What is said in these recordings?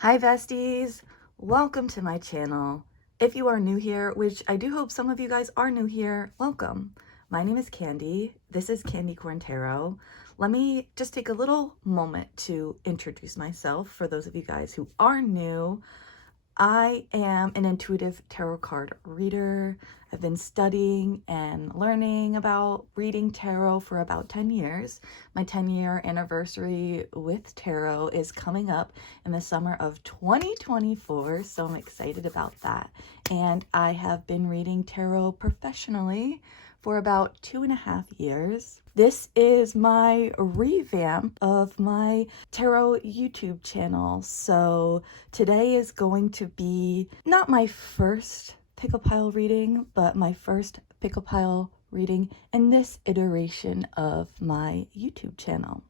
Hi besties, welcome to my channel. If you are new here, which I do hope some of you guys are new here, welcome. My name is Candy. This is Candy Corn Tarot. Let me just take a little moment to introduce myself for those of you guys who are new. I am an intuitive tarot card reader. I've been studying and learning about reading tarot for about 10 years. My 10-year anniversary with tarot is coming up in the summer of 2024, so I'm excited about that. And I have been reading tarot professionally for about 2.5 years. This is my revamp of my tarot YouTube channel. So today is going to be not my first pick a pile reading, but my first pick a pile reading in this iteration of my YouTube channel.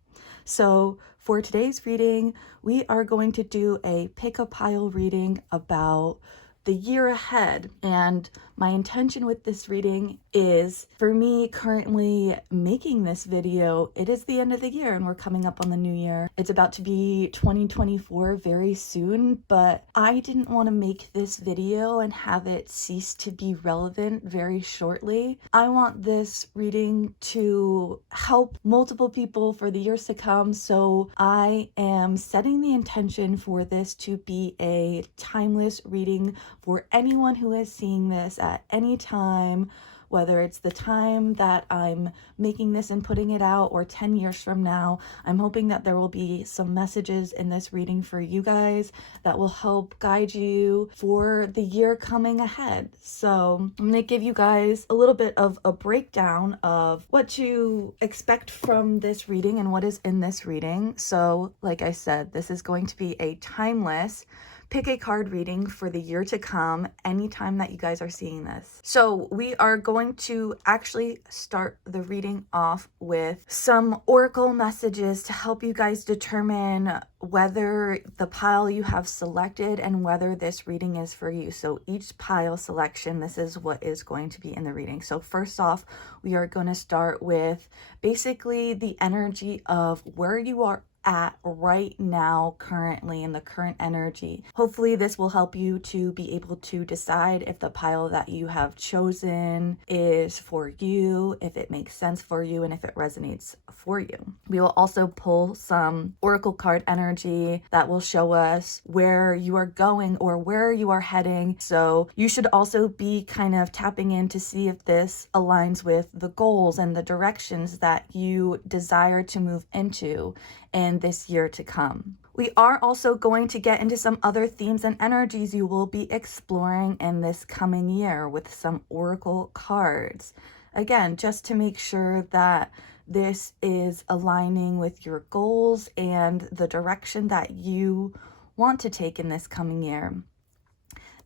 So for today's reading, we are going to do a pick a pile reading about the year ahead. And my intention with this reading is, for me currently making this video, it is the end of the year and we're coming up on the new year. It's about to be 2024 very soon, but I didn't want to make this video and have it cease to be relevant very shortly. I want this reading to help multiple people for the years to come, so I am setting the intention for this to be a timeless reading for anyone who is seeing this at any time, whether it's the time that I'm making this and putting it out or 10 years from now. I'm hoping that there will be some messages in this reading for you guys that will help guide you for the year coming ahead. So I'm going to give you guys a little bit of a breakdown of what to expect from this reading and what is in this reading. So like I said, this is going to be a timeless pick a card reading for the year to come, anytime that you guys are seeing this. So we are going to actually start the reading off with some oracle messages to help you guys determine whether the pile you have selected and whether this reading is for you. So each pile selection, this is what is going to be in the reading. So first off, we are going to start with basically the energy of where you are at right now, currently, in the current energy. Hopefully this will help you to be able to decide if the pile that you have chosen is for you, if it makes sense for you, and if it resonates for you. We will also pull some oracle card energy that will show us where you are going or where you are heading. So you should also be kind of tapping in to see if this aligns with the goals and the directions that you desire to move into in this year to come. We are also going to get into some other themes and energies you will be exploring in this coming year with some oracle cards. Again, just to make sure that this is aligning with your goals and the direction that you want to take in this coming year.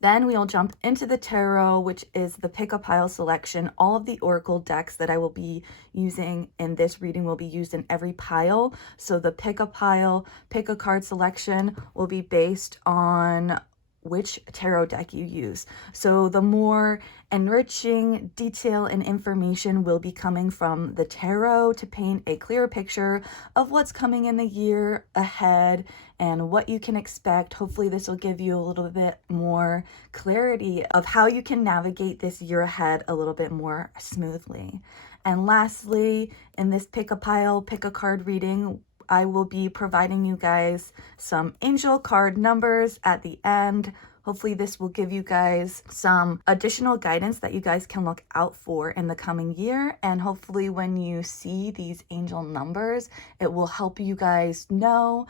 Then we'll jump into the tarot, which is the pick a pile selection. All of the oracle decks that I will be using in this reading will be used in every pile. So the pick a pile, pick a card selection will be based on which tarot deck you use. So the more enriching detail and information will be coming from the tarot to paint a clearer picture of what's coming in the year ahead and what you can expect. Hopefully this will give you a little bit more clarity of how you can navigate this year ahead a little bit more smoothly. And lastly, in this pick a pile, pick a card reading, I will be providing you guys some angel card numbers at the end. Hopefully this will give you guys some additional guidance that you guys can look out for in the coming year. And hopefully when you see these angel numbers, it will help you guys know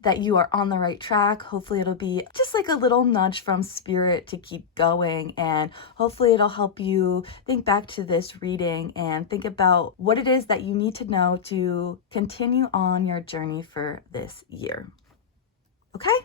that you are on the right track. Hopefully it'll be just like a little nudge from spirit to keep going, and hopefully it'll help you think back to this reading and think about what it is that you need to know to continue on your journey for this year. Okay?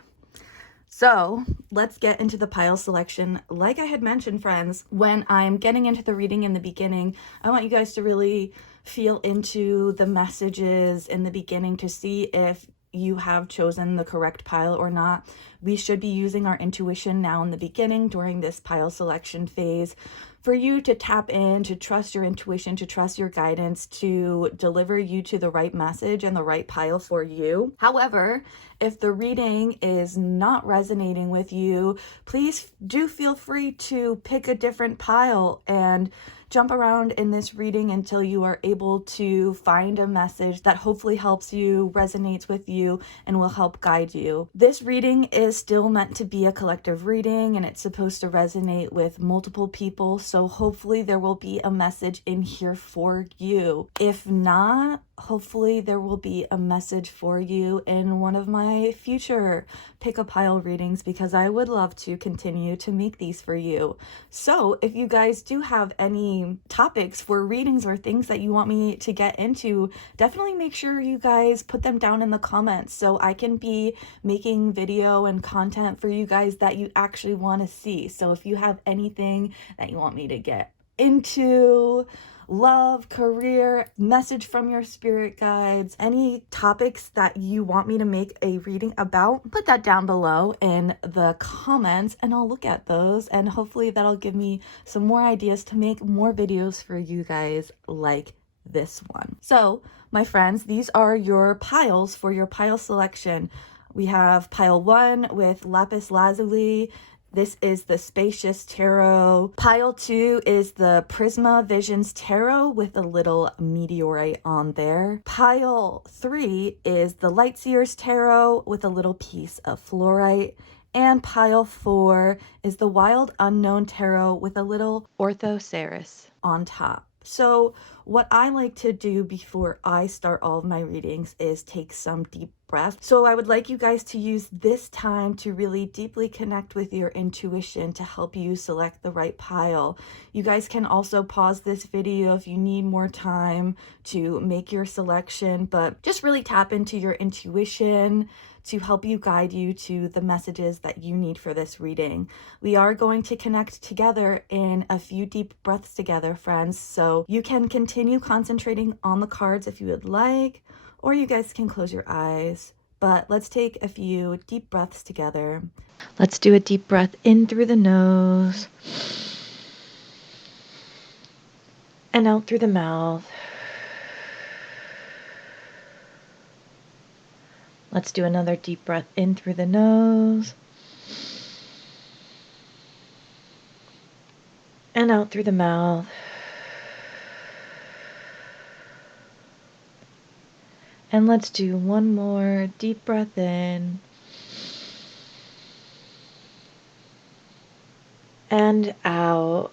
So let's get into the pile selection. Like I had mentioned, friends, when I'm getting into the reading in the beginning, I want you guys to really feel into the messages in the beginning to see if you have chosen the correct pile or not. We should be using our intuition now in the beginning during this pile selection phase for you to tap in, to trust your intuition, to trust your guidance, to deliver you to the right message and the right pile for you. However, if the reading is not resonating with you, please do feel free to pick a different pile and jump around in this reading until you are able to find a message that hopefully helps you, resonates with you, and will help guide you. This reading is still meant to be a collective reading, and it's supposed to resonate with multiple people, so hopefully there will be a message in here for you. If not, hopefully there will be a message for you in one of my future pick a pile readings, because I would love to continue to make these for you. So if you guys do have any topics for readings or things that you want me to get into, definitely make sure you guys put them down in the comments so I can be making video and content for you guys that you actually want to see. So if you have anything that you want me to get into, love, career, message from your spirit guides, any topics that you want me to make a reading about, put that down below in the comments and I'll look at those, and hopefully that'll give me some more ideas to make more videos for you guys like this one. So my friends, these are your piles for your pile selection. We have pile 1 with lapis lazuli. This is the Spacious Tarot. Pile 2 is the Prisma Visions Tarot with a little meteorite on there. Pile 3 is the Lightseers Tarot with a little piece of fluorite. And pile 4 is the Wild Unknown Tarot with a little Orthoceras on top. So what I like to do before I start all of my readings is take some deep breaths. So I would like you guys to use this time to really deeply connect with your intuition to help you select the right pile. You guys can also pause this video if you need more time to make your selection, but just really tap into your intuition to help you guide you to the messages that you need for this reading. We are going to connect together in a few deep breaths together, friends, so you can continue concentrating on the cards if you would like, or you guys can close your eyes. But let's take a few deep breaths together. Let's do a deep breath in through the nose and out through the mouth. Let's do another deep breath in through the nose and out through the mouth. And let's do one more deep breath in and out.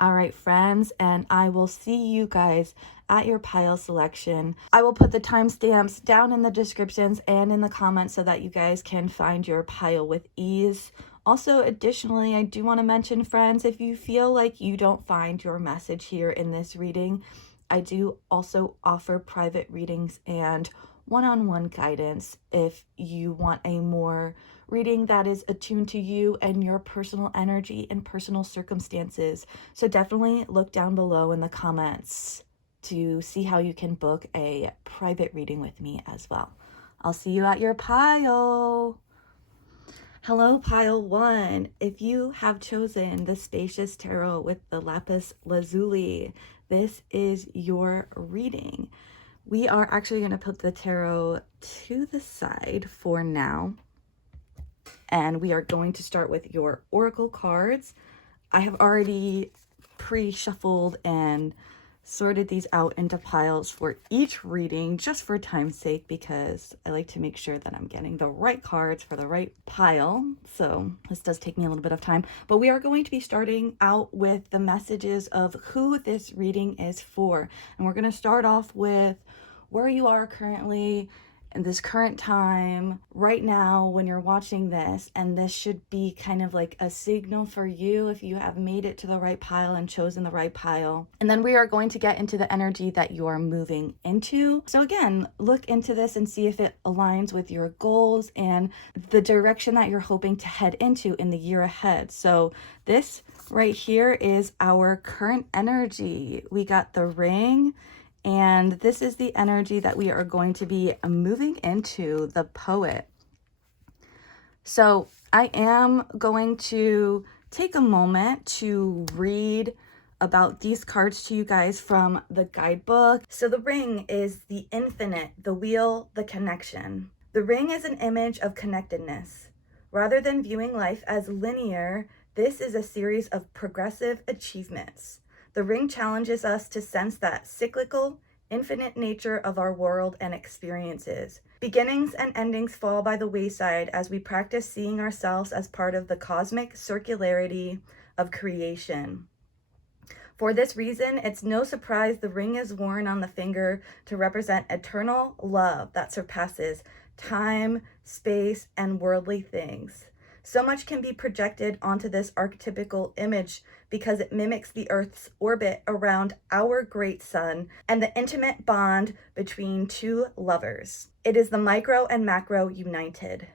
All right, friends, and I will see you guys at your pile selection. I will put the timestamps down in the descriptions and in the comments so that you guys can find your pile with ease. Also, additionally, I do want to mention, friends, if you feel like you don't find your message here in this reading, I do also offer private readings and one-on-one guidance if you want a more reading that is attuned to you and your personal energy and personal circumstances. So definitely look down below in the comments to see how you can book a private reading with me as well. I'll see you at your pile. Hello, pile 1. If you have chosen the Spacious Tarot with the lapis lazuli, this is your reading. We are actually going to put the tarot to the side for now, and we are going to start with your oracle cards. I have already pre-shuffled and sorted these out into piles for each reading just for time's sake, because I like to make sure that I'm getting the right cards for the right pile. So this does take me a little bit of time, but we are going to be starting out with the messages of who this reading is for. And we're going to start off with where you are currently in this current time right now when you're watching this, and this should be kind of like a signal for you if you have made it to the right pile and chosen the right pile. And then we are going to get into the energy that you are moving into. So again, look into this and see if it aligns with your goals and the direction that you're hoping to head into in the year ahead. So this right here is our current energy. We got the ring, and this is the energy that we are going to be moving into, the Poet. So I am going to take a moment to read about these cards to you guys from the guidebook. So the ring is the infinite, the wheel, the connection. The ring is an image of connectedness. Rather than viewing life as linear, this is a series of progressive achievements. The ring challenges us to sense that cyclical, infinite nature of our world and experiences. Beginnings and endings fall by the wayside as we practice seeing ourselves as part of the cosmic circularity of creation. For this reason, it's no surprise the ring is worn on the finger to represent eternal love that surpasses time, space, and worldly things. So much can be projected onto this archetypical image because it mimics the Earth's orbit around our great sun and the intimate bond between two lovers. It is the micro and macro united.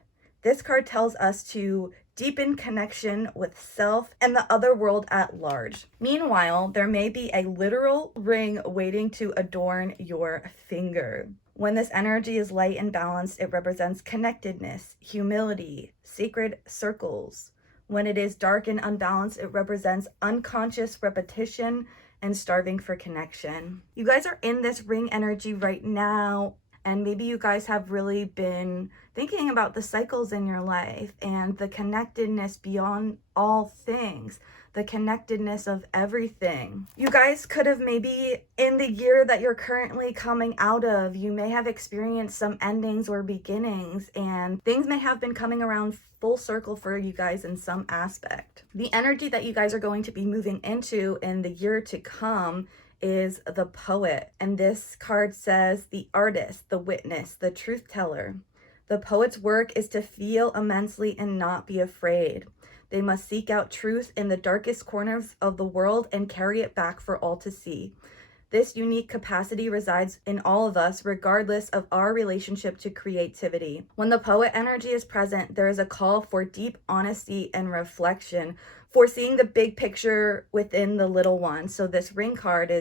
This card tells us to deepen connection with self and the other world at large. Meanwhile, there may be a literal ring waiting to adorn your finger. When this energy is light and balanced, it represents connectedness, humility, sacred circles. When it is dark and unbalanced, it represents unconscious repetition and starving for connection. You guys are in this ring energy right now, and maybe you guys have really been thinking about the cycles in your life and the connectedness beyond all things, the connectedness of everything. You guys could have maybe, in the year that you're currently coming out of, you may have experienced some endings or beginnings, and things may have been coming around full circle for you guys in some aspect. The energy that you guys are going to be moving into in the year to come is the poet. And this card says the artist, the witness, the truth teller. The poet's work is to feel immensely and not be afraid. They must seek out truth in the darkest corners of the world and carry it back for all to see. This unique capacity resides in all of us, regardless of our relationship to creativity. When the poet energy is present, there is a call for deep honesty and reflection, for seeing the big picture within the little one. So this ring card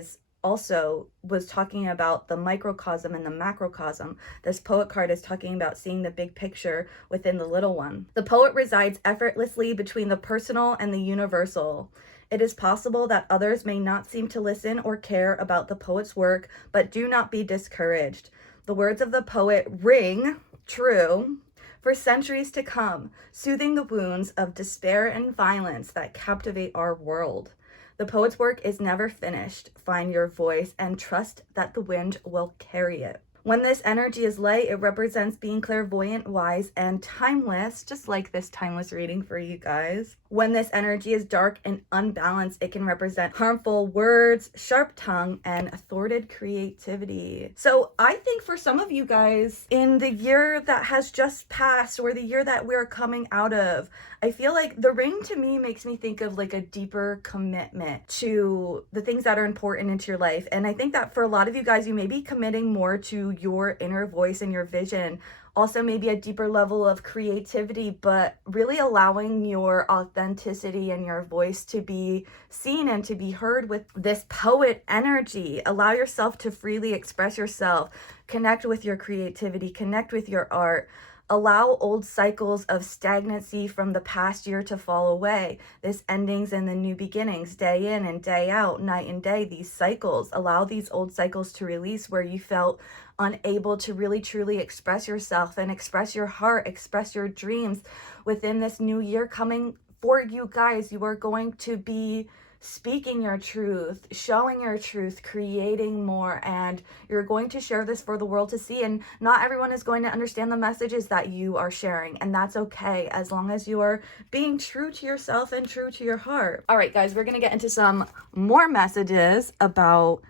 was talking about the microcosm and the macrocosm. This poet card is talking about seeing the big picture within the little one. The poet resides effortlessly between the personal and the universal. It is possible that others may not seem to listen or care about the poet's work, but do not be discouraged. The words of the poet ring true for centuries to come, soothing the wounds of despair and violence that captivate our world. The poet's work is never finished. Find your voice and trust that the wind will carry it. When this energy is light, it represents being clairvoyant, wise, and timeless, just like this timeless reading for you guys. When this energy is dark and unbalanced, it can represent harmful words, sharp tongue, and thwarted creativity. So I think for some of you guys, in the year that has just passed or the year that we're coming out of, I feel like the ring to me makes me think of like a deeper commitment to the things that are important into your life. And I think that for a lot of you guys, you may be committing more to your inner voice and your vision. Also maybe a deeper level of creativity, but really allowing your authenticity and your voice to be seen and to be heard with this poet energy. Allow yourself to freely express yourself, connect with your creativity, connect with your art. Allow old cycles of stagnancy from the past year to fall away. This endings and the new beginnings, day in and day out, night and day, these cycles. Allow these old cycles to release where you felt unable to really truly express yourself and express your heart, express your dreams. Within this new year coming for you guys, you are going to be speaking your truth, showing your truth, creating more, and you're going to share this for the world to see. And not everyone is going to understand the messages that you are sharing, and that's okay, as long as you are being true to yourself and true to your heart. All right, guys, we're going to get into some more messages about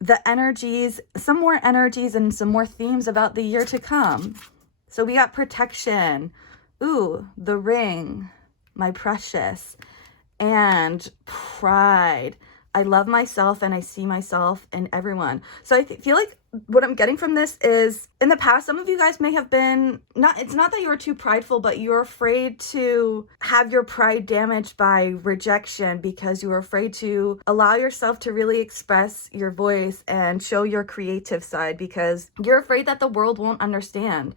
the energies, some more energies and some more themes about the year to come. So we got protection, ooh, the ring, my precious, and pride. I love myself and I see myself in everyone. So I feel like what I'm getting from this is, in the past, some of you guys may have been, it's not that you were too prideful, but you're afraid to have your pride damaged by rejection because you were afraid to allow yourself to really express your voice and show your creative side because you're afraid that the world won't understand.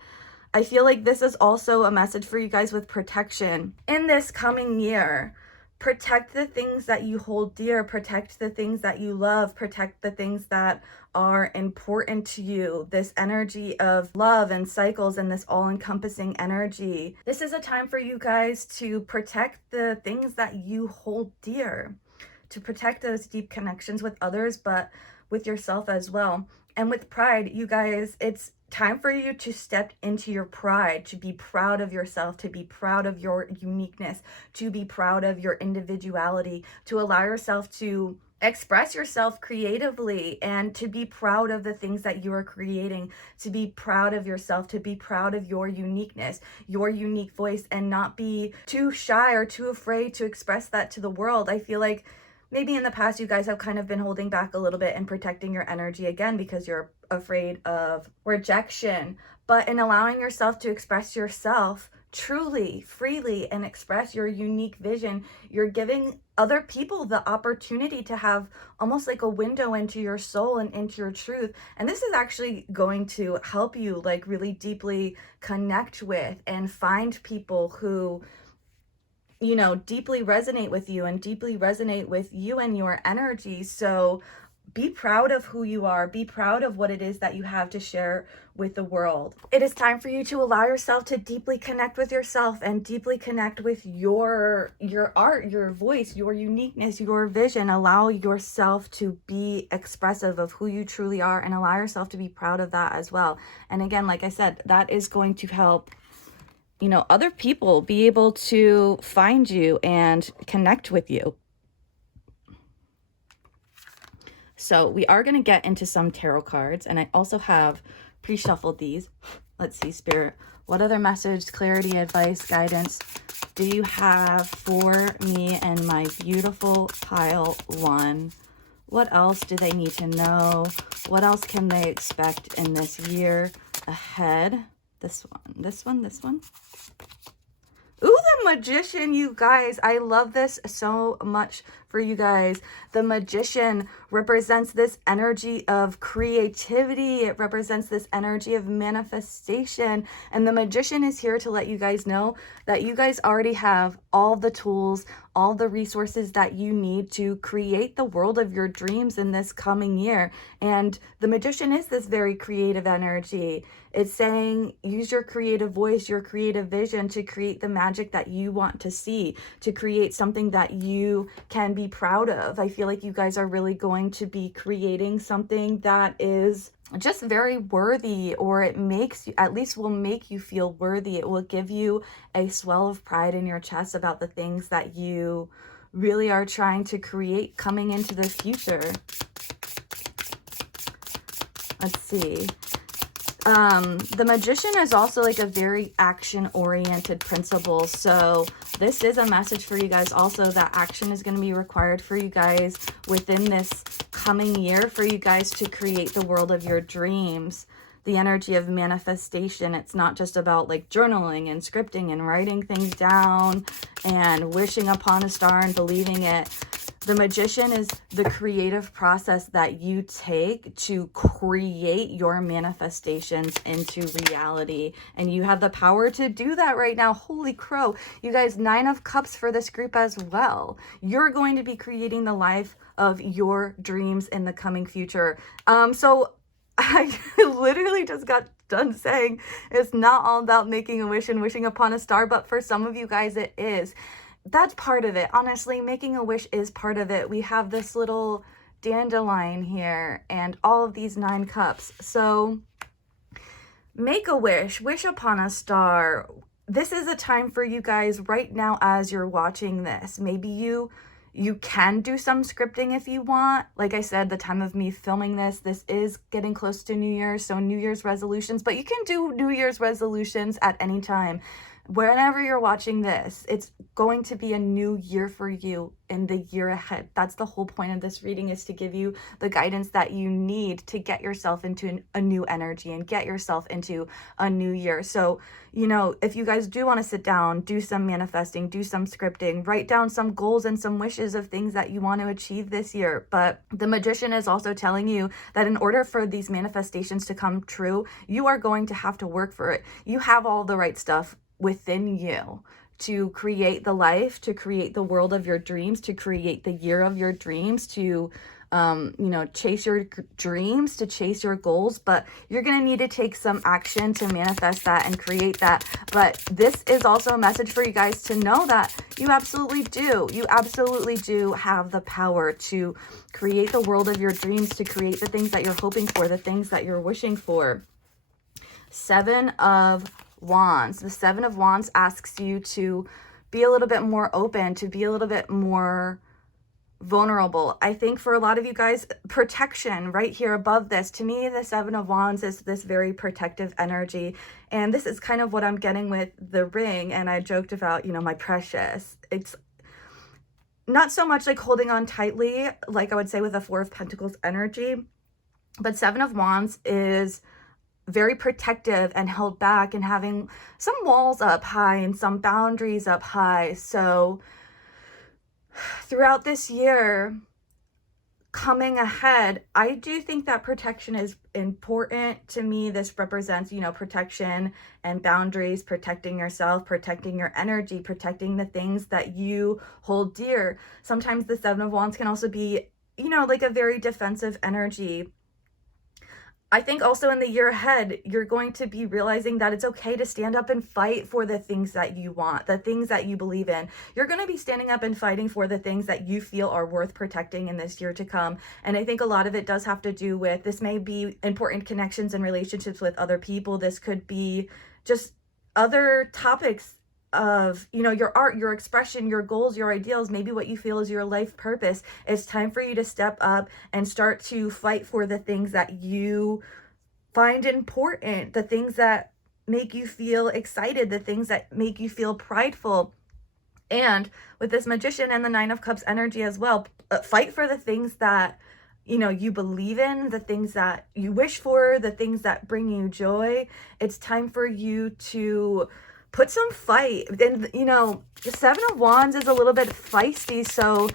I feel like this is also a message for you guys with protection. In this coming year, protect the things that you hold dear, protect the things that you love, protect the things that are important to you. This energy of love and cycles and this all-encompassing energy. This is a time for you guys to protect the things that you hold dear, to protect those deep connections with others, but with yourself as well. And with pride, you guys, it's time for you to step into your pride, to be proud of yourself, to be proud of your uniqueness, to be proud of your individuality, to allow yourself to express yourself creatively and to be proud of the things that you are creating, to be proud of yourself, to be proud of your uniqueness, your unique voice, and not be too shy or too afraid to express that to the world. I feel like maybe in the past you guys have kind of been holding back a little bit and protecting your energy again because you're afraid of rejection. But in allowing yourself to express yourself truly, freely, and express your unique vision, you're giving other people the opportunity to have almost like a window into your soul and into your truth. And this is actually going to help you like really deeply connect with and find people who, you know, deeply resonate with you and deeply resonate with you and your energy. So be proud of who you are. Be proud of what it is that you have to share with the world. It is time for you to allow yourself to deeply connect with yourself and deeply connect with your art, your voice, your uniqueness, your vision. Allow yourself to be expressive of who you truly are and allow yourself to be proud of that as well. And again, like I said, that is going to help, you know, other people be able to find you and connect with you. So we are going to get into some tarot cards, and I also have pre-shuffled these. Let's see, Spirit, what other message, clarity, advice, guidance do you have for me and my beautiful pile one? What else do they need to know? What else can they expect in this year ahead? This one. Ooh, the Magician, you guys. I love this so much for you guys. The Magician represents this energy of creativity. It represents this energy of manifestation. And the Magician is here to let you guys know that you guys already have all the tools, all the resources that you need to create the world of your dreams in this coming year. And the Magician is this very creative energy. It's saying use your creative voice, your creative vision to create the magic that you want to see, to create something that you can be proud of. I feel like you guys are really going to be creating something that is just very worthy, or it makes you, at least will make you feel worthy. It will give you a swell of pride in your chest about the things that you really are trying to create coming into the future. Let's see. The Magician is also like a very action-oriented principle. So this is a message for you guys also that action is going to be required for you guys within this coming year for you guys to create the world of your dreams. The energy of manifestation. It's not just about like journaling and scripting and writing things down and wishing upon a star and believing it. The Magician is the creative process that you take to create your manifestations into reality. And you have the power to do that right now. Holy crow. You guys, 9 of Cups for this group as well. You're going to be creating the life of your dreams in the coming future. So I literally just got done saying it's not all about making a wish and wishing upon a star, but for some of you guys it is. That's part of it. Honestly, making a wish is part of it. We have this little dandelion here and all of these 9 cups. So make a wish, wish upon a star. This is a time for you guys right now as you're watching this. Maybe you can do some scripting if you want. Like I said, the time of me filming this is getting close to New Year's, so New Year's resolutions, but you can do New Year's resolutions at any time. whenever you're watching this, it's going to be a new year for you in the year ahead. That's the whole point of this reading, is to give you the guidance that you need to get yourself into a new energy and get yourself into a new year. So, you know, if you guys do want to sit down, do some manifesting, do some scripting, write down some goals and some wishes of things that you want to achieve this year. But the magician is also telling you that in order for these manifestations to come true, you are going to have to work for it. You have all the right stuff within you to create the life, to create the world of your dreams, to create the year of your dreams, to chase your dreams, to chase your goals. But you're going to need to take some action to manifest that and create that. But this is also a message for you guys to know that you absolutely do have the power to create the world of your dreams, to create the things that you're hoping for, the things that you're wishing for. 7 of Wands. The 7 of Wands asks you to be a little bit more open, to be a little bit more vulnerable. I think for a lot of you guys, protection right here above this, to me, the 7 of Wands is this very protective energy. And this is kind of what I'm getting with the ring. And I joked about, my precious. It's not so much like holding on tightly, like I would say with a 4 of Pentacles energy, but 7 of Wands is very protective and held back and having some walls up high and some boundaries up high. So throughout this year coming ahead, I do think that protection is important to me. This represents, protection and boundaries, protecting yourself, protecting your energy, protecting the things that you hold dear. Sometimes the 7 of Wands can also be, like a very defensive energy. I think also in the year ahead, you're going to be realizing that it's okay to stand up and fight for the things that you want, the things that you believe in. You're going to be standing up and fighting for the things that you feel are worth protecting in this year to come. And I think a lot of it does have to do with, this may be important connections and relationships with other people. This could be just other topics of, your art, your expression, your goals, your ideals, maybe what you feel is your life purpose. It's time for you to step up and start to fight for the things that you find important, the things that make you feel excited, the things that make you feel prideful. And with this magician and the 9 of Cups energy as well, fight for the things that you believe in, the things that you wish for, the things that bring you joy. It's time for you to put some fight. And, the 7 of Wands is a little bit feisty. So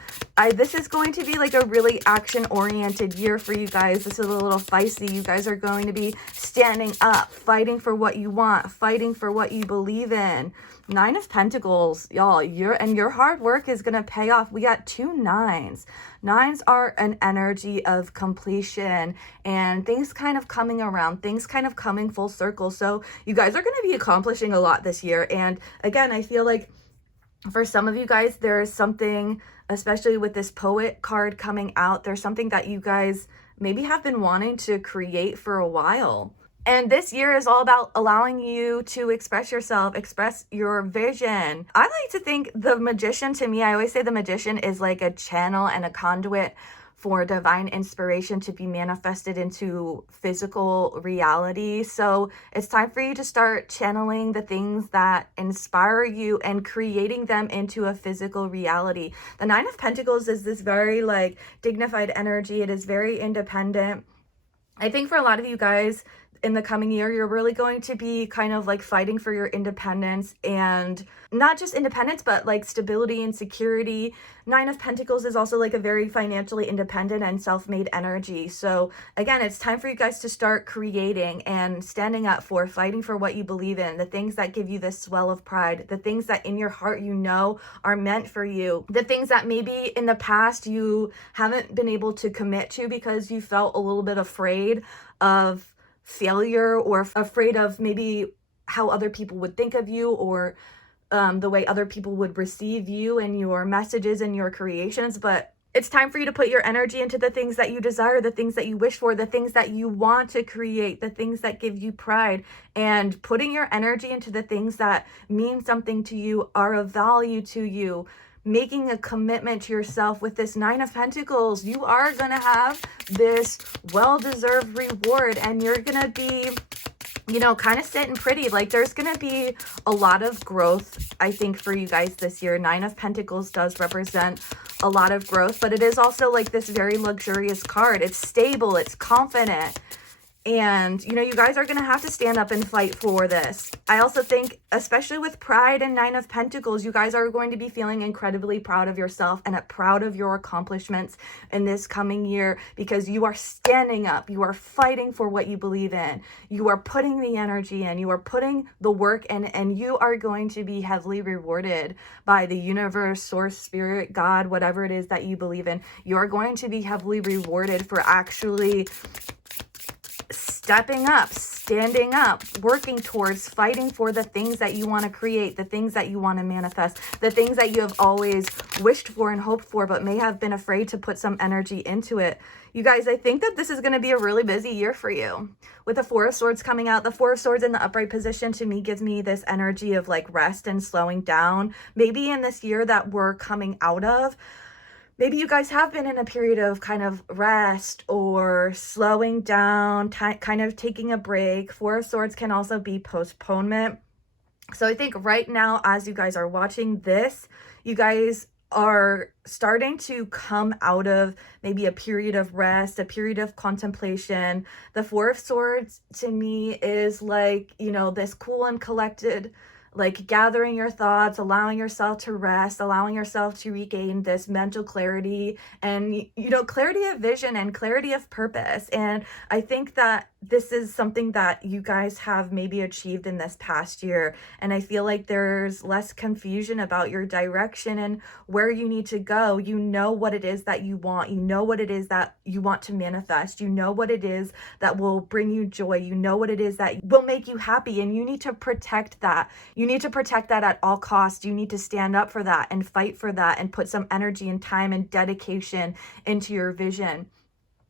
this is going to be like a really action-oriented year for you guys. This is a little feisty. You guys are going to be standing up, fighting for what you want, fighting for what you believe in. 9 of Pentacles, y'all, your hard work is going to pay off. We got 2 9s. 9s are an energy of completion and things kind of coming around, things kind of coming full circle. So you guys are going to be accomplishing a lot this year. And again, I feel like for some of you guys, there is something, especially with this Poet card coming out, there's something that you guys maybe have been wanting to create for a while. And this year is all about allowing you to express yourself, express your vision. I like to think the magician, to me, I always say the magician is like a channel and a conduit for divine inspiration to be manifested into physical reality. So it's time for you to start channeling the things that inspire you and creating them into a physical reality. The 9 of Pentacles is this very like dignified energy. It is very independent. I think for a lot of you guys, in the coming year, you're really going to be kind of like fighting for your independence, and not just independence, but like stability and security. 9 of Pentacles is also like a very financially independent and self-made energy. So again, it's time for you guys to start creating and standing up for, fighting for what you believe in, the things that give you this swell of pride, the things that in your heart are meant for you, the things that maybe in the past you haven't been able to commit to because you felt a little bit afraid of failure, or afraid of maybe how other people would think of you, or the way other people would receive you and your messages and your creations. But it's time for you to put your energy into the things that you desire, the things that you wish for, the things that you want to create, the things that give you pride, and putting your energy into the things that mean something to you, are of value to you. Making a commitment to yourself with this 9 of Pentacles. You are going to have this well-deserved reward, and you're going to be you know, kind of sitting pretty. Like there's going to be a lot of growth, I think, for you guys this year. Nine of Pentacles does represent a lot of growth, but it is also like this very luxurious card. It's stable, it's confident. And, you know, you guys are going to have to stand up and fight for this. I also think, especially with Pride and Nine of Pentacles, you guys are going to be feeling incredibly proud of yourself and proud of your accomplishments in this coming year, because you are standing up. You are fighting for what you believe in. You are putting the energy in. You are putting the work in, and you are going to be heavily rewarded by the universe, source, spirit, God, whatever it is that you believe in. You are going to be heavily rewarded for actually stepping up, standing up, working towards, fighting for the things that you want to create, the things that you want to manifest, the things that you have always wished for and hoped for, but may have been afraid to put some energy into it. You guys, I think that this is going to be a really busy year for you. With the Four of Swords coming out, the Four of Swords in the upright position to me gives me this energy of like rest and slowing down. Maybe in this year that we're coming out of, maybe you guys have been in a period of kind of rest or slowing down, kind of taking a break. Four of Swords can also be postponement. So I think right now, as you guys are watching this, you guys are starting to come out of maybe a period of rest, a period of contemplation. The Four of Swords to me is like, you know, this cool and collected, like gathering your thoughts, allowing yourself to rest, allowing yourself to regain this mental clarity and, you know, clarity of vision and clarity of purpose. And I think that this is something that you guys have maybe achieved in this past year. And I feel like there's less confusion about your direction and where you need to go. You know what it is that you want. You know what it is that you want to manifest. You know what it is that will bring you joy. You know what it is that will make you happy. And you need to protect that. You need to protect that at all costs. You need to stand up for that and fight for that and put some energy and time and dedication into your vision.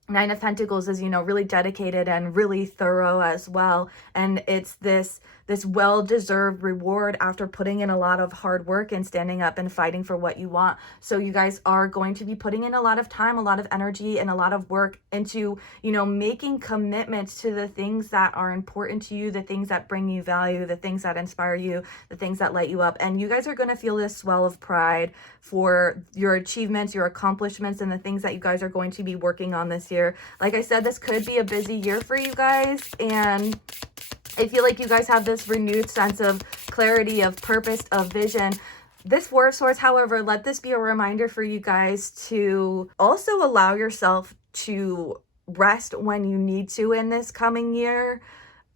Nine of Pentacles is, you know, really dedicated and really thorough as well. And it's this well-deserved reward after putting in a lot of hard work and standing up and fighting for what you want. So you guys are going to be putting in a lot of time, a lot of energy, and a lot of work into, you know, making commitments to the things that are important to you, the things that bring you value, the things that inspire you, the things that light you up. And you guys are going to feel this swell of pride for your achievements, your accomplishments, and the things that you guys are going to be working on this year. Like I said, this could be a busy year for you guys, and I feel like you guys have this renewed sense of clarity, of purpose, of vision. This Four of Swords, however, let this be a reminder for you guys to also allow yourself to rest when you need to in this coming year.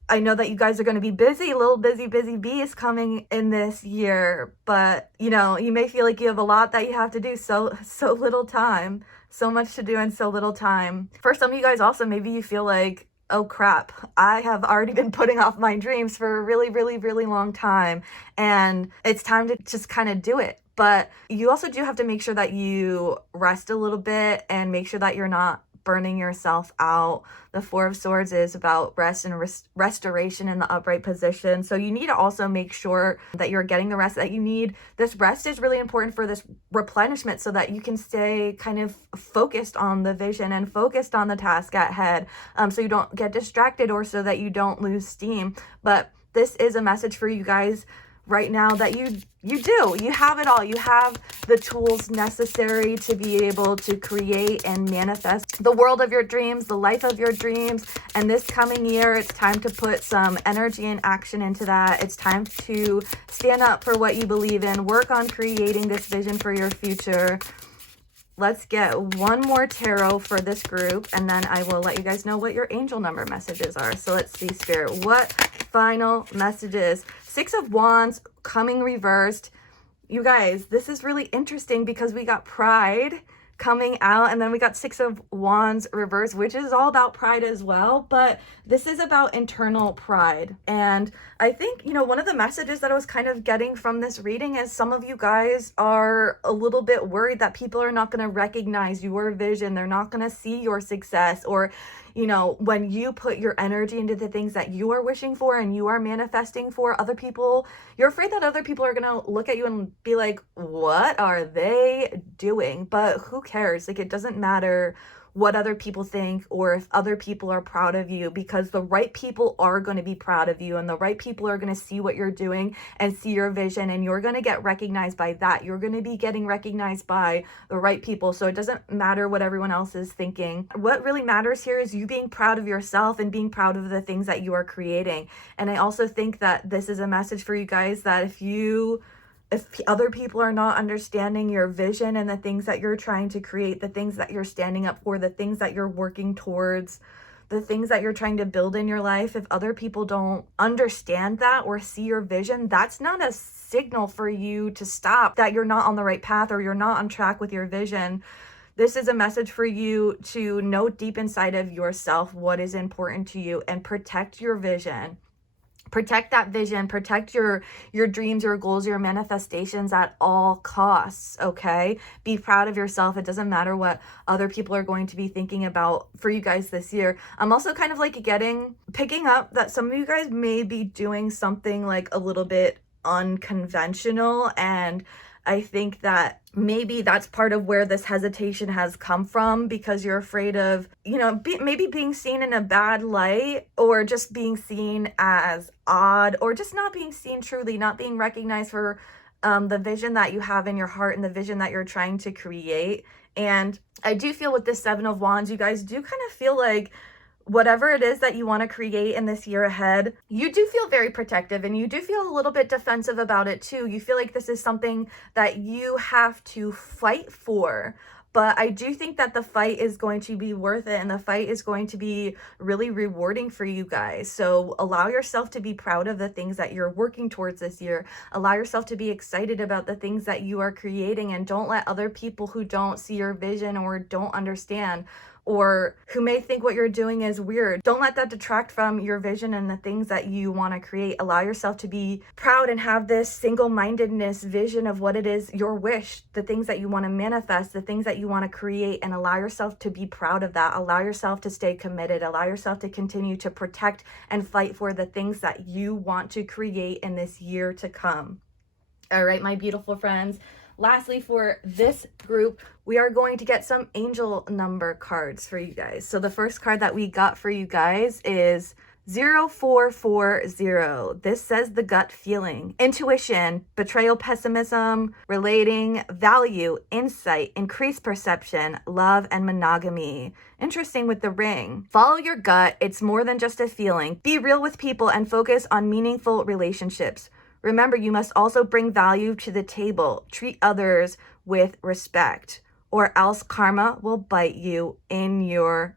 I know that you guys are going to be busy, little busy bees coming in this year, but you know, you may feel like you have a lot that you have to do, so little time, so much to do in so little time. For some of you guys also, maybe you feel like, oh crap, I have already been putting off my dreams for a really, really, really long time, and it's time to just kind of do it. But you also do have to make sure that you rest a little bit and make sure that you're not burning yourself out. The Four of Swords is about rest and restoration in the upright position. So you need to also make sure that you're getting the rest that you need. This rest is really important for this replenishment so that you can stay kind of focused on the vision and focused on the task at hand, so you don't get distracted or so that you don't lose steam. But this is a message for you guys right now that you have it all. You have the tools necessary to be able to create and manifest the world of your dreams, the life of your dreams. And this coming year, it's time to put some energy and action into that. It's time to stand up for what you believe in, work on creating this vision for your future. Let's get one more tarot for this group, and then I will let you guys know what your angel number messages are. So let's see, Spirit, what final messages? Six of Wands coming reversed. You guys, this is really interesting because we got Pride coming out, and then we got Six of Wands reversed, which is all about pride as well, but this is about internal pride. And I think, you know, one of the messages that I was kind of getting from this reading is some of you guys are a little bit worried that people are not going to recognize your vision, they're not going to see your success, or you know, when you put your energy into the things that you are wishing for and you are manifesting for, other people, you're afraid that other people are going to look at you and be like, what are they doing? But who cares? Like, it doesn't matter what other people think or if other people are proud of you, because the right people are going to be proud of you and the right people are going to see what you're doing and see your vision, and you're going to get recognized by that. You're going to be getting recognized by the right people. So it doesn't matter what everyone else is thinking. What really matters here is you being proud of yourself and being proud of the things that you are creating. And I also think that this is a message for you guys that if other people are not understanding your vision and the things that you're trying to create, the things that you're standing up for, the things that you're working towards, the things that you're trying to build in your life, if other people don't understand that or see your vision, that's not a signal for you to stop, that you're not on the right path or you're not on track with your vision. This is a message for you to know deep inside of yourself what is important to you and protect your vision. Protect that vision, protect your dreams, your goals, your manifestations at all costs, okay? Be proud of yourself. It doesn't matter what other people are going to be thinking about for you guys this year. I'm also kind of like picking up that some of you guys may be doing something like a little bit unconventional, and I think that maybe that's part of where this hesitation has come from, because you're afraid of, maybe being seen in a bad light, or just being seen as odd, or just not being seen truly, not being recognized for the vision that you have in your heart and the vision that you're trying to create. And I do feel with this Seven of Wands, you guys do kind of feel like whatever it is that you want to create in this year ahead, you do feel very protective and you do feel a little bit defensive about it too. You feel like this is something that you have to fight for. But I do think that the fight is going to be worth it, and the fight is going to be really rewarding for you guys. So allow yourself to be proud of the things that you're working towards this year. Allow yourself to be excited about the things that you are creating, and don't let other people who don't see your vision or don't understand, or who may think what you're doing is weird, don't let that detract from your vision and the things that you want to create. Allow yourself to be proud and have this single-mindedness vision of what it is, your wish, the things that you want to manifest, the things that you want to create, and allow yourself to be proud of that. Allow yourself to stay committed. Allow yourself to continue to protect and fight for the things that you want to create in this year to come. All right, my beautiful friends. Lastly, for this group, we are going to get some angel number cards for you guys. So the first card that we got for you guys is 0440. This says the gut feeling, intuition, betrayal, pessimism, relating, value, insight, increased perception, love, and monogamy. Interesting with the ring. Follow your gut. It's more than just a feeling. Be real with people and focus on meaningful relationships. Remember, you must also bring value to the table. Treat others with respect, or else karma will bite you in your...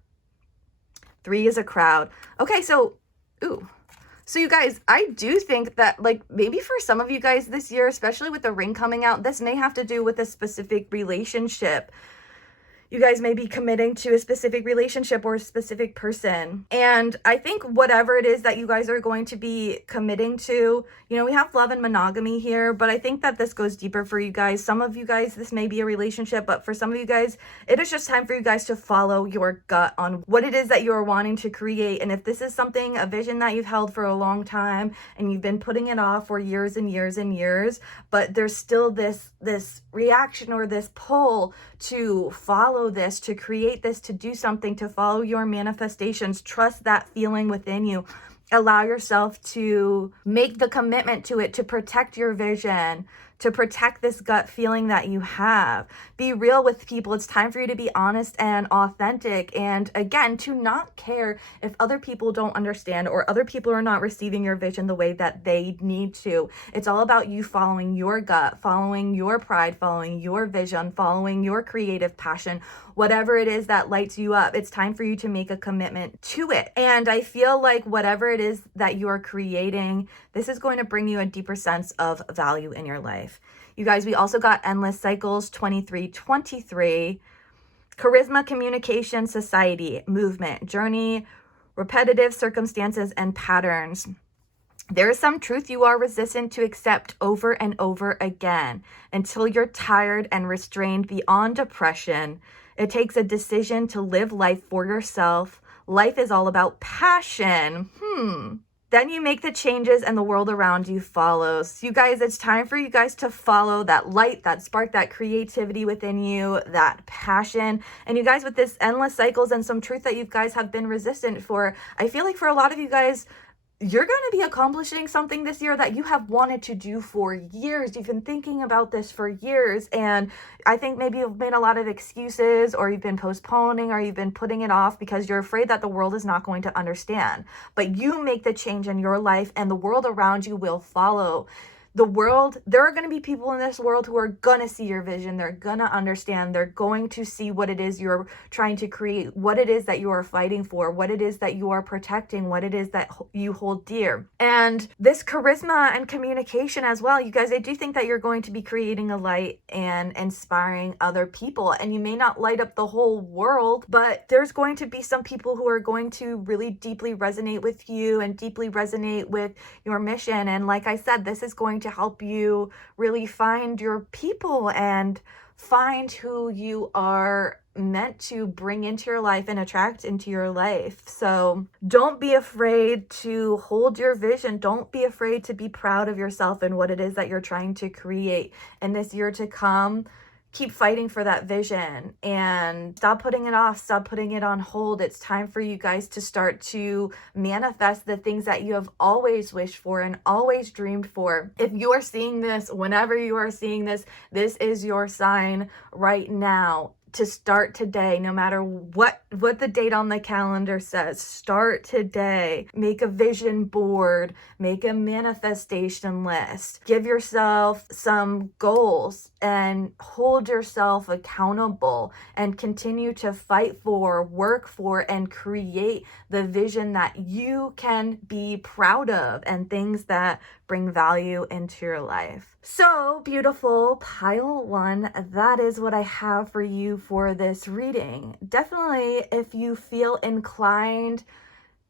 3 is a crowd. Okay, so you guys, I do think that, like, maybe for some of you guys this year, especially with the ring coming out, this may have to do with a specific relationship. You guys may be committing to a specific relationship or a specific person. And I think whatever it is that you guys are going to be committing to, we have love and monogamy here, but I think that this goes deeper for you guys. Some of you guys, this may be a relationship, but for some of you guys, it is just time for you guys to follow your gut on what it is that you are wanting to create. And if this is something, a vision that you've held for a long time and you've been putting it off for years and years and years, but there's still this reaction or this pull to follow this, to create this, to do something, to follow your manifestations. Trust that feeling within you. Allow yourself to make the commitment to it, to protect your vision, to protect this gut feeling that you have. Be real with people. It's time for you to be honest and authentic. And again, to not care if other people don't understand or other people are not receiving your vision the way that they need to. It's all about you following your gut, following your pride, following your vision, following your creative passion, whatever it is that lights you up. It's time for you to make a commitment to it. And I feel like whatever it is that you are creating, this is going to bring you a deeper sense of value in your life. You guys, we also got Endless Cycles 2323, Charisma, Communication, Society, Movement, Journey, Repetitive Circumstances, and Patterns. There is some truth you are resistant to accept over and over again until you're tired and restrained beyond depression. It takes a decision to live life for yourself. Life is all about passion. then you make the changes and the world around you follows. You guys, it's time for you guys to follow that light, that spark, that creativity within you, that passion. And you guys, with this endless cycles and some truth that you guys have been resistant for, I feel like for a lot of you guys, you're going to be accomplishing something this year that you have wanted to do for years. You've been thinking about this for years. And I think maybe you've made a lot of excuses, or you've been postponing, or you've been putting it off because you're afraid that the world is not going to understand. But you make the change in your life and the world around you will follow. The world, there are going to be people in this world who are going to see your vision. They're going to understand. They're going to see what it is you're trying to create, what it is that you are fighting for, what it is that you are protecting, what it is that you hold dear. And this charisma and communication as well, you guys, I do think that you're going to be creating a light and inspiring other people. And you may not light up the whole world, but there's going to be some people who are going to really deeply resonate with you and deeply resonate with your mission. And like I said, this is going to help you really find your people and find who you are meant to bring into your life and attract into your life. So don't be afraid to hold your vision. Don't be afraid to be proud of yourself and what it is that you're trying to create in this year to come. Keep fighting for that vision and stop putting it off. Stop putting it on hold. It's time for you guys to start to manifest the things that you have always wished for and always dreamed for. If you are seeing this, whenever you are seeing this, this is your sign right now to start today. No matter what the date on the calendar says, start today. Make a vision board, make a manifestation list, give yourself some goals and hold yourself accountable and continue to fight for, work for, and create the vision that you can be proud of and things that bring value into your life. So beautiful, pile one, that is what I have for you for this reading. Definitely, if you feel inclined,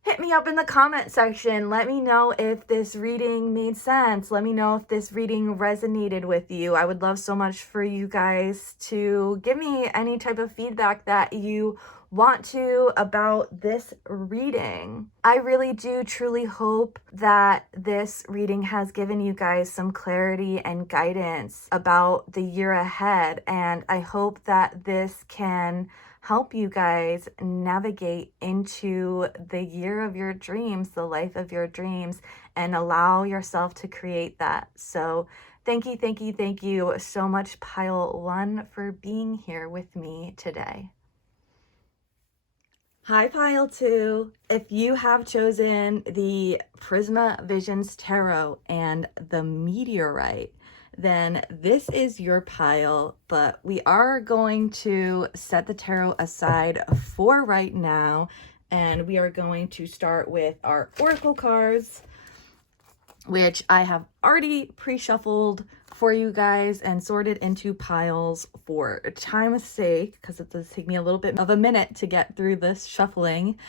hit me up in the comment section. Let me know if this reading made sense. Let me know if this reading resonated with you. I would love so much for you guys to give me any type of feedback that you want to about this reading. I really do truly hope that this reading has given you guys some clarity and guidance about the year ahead. And I hope that this can help you guys navigate into the year of your dreams, the life of your dreams, and allow yourself to create that. So thank you so much, Pile One, for being here with me today. Hi, Pile 2. If you have chosen the Prisma Visions Tarot and the Meteorite, then this is your pile, but we are going to set the tarot aside for right now, and we are going to start with our oracle cards, which I have already pre-shuffled for you guys and sorted into piles for time's sake, because it does take me a little bit of a minute to get through this shuffling.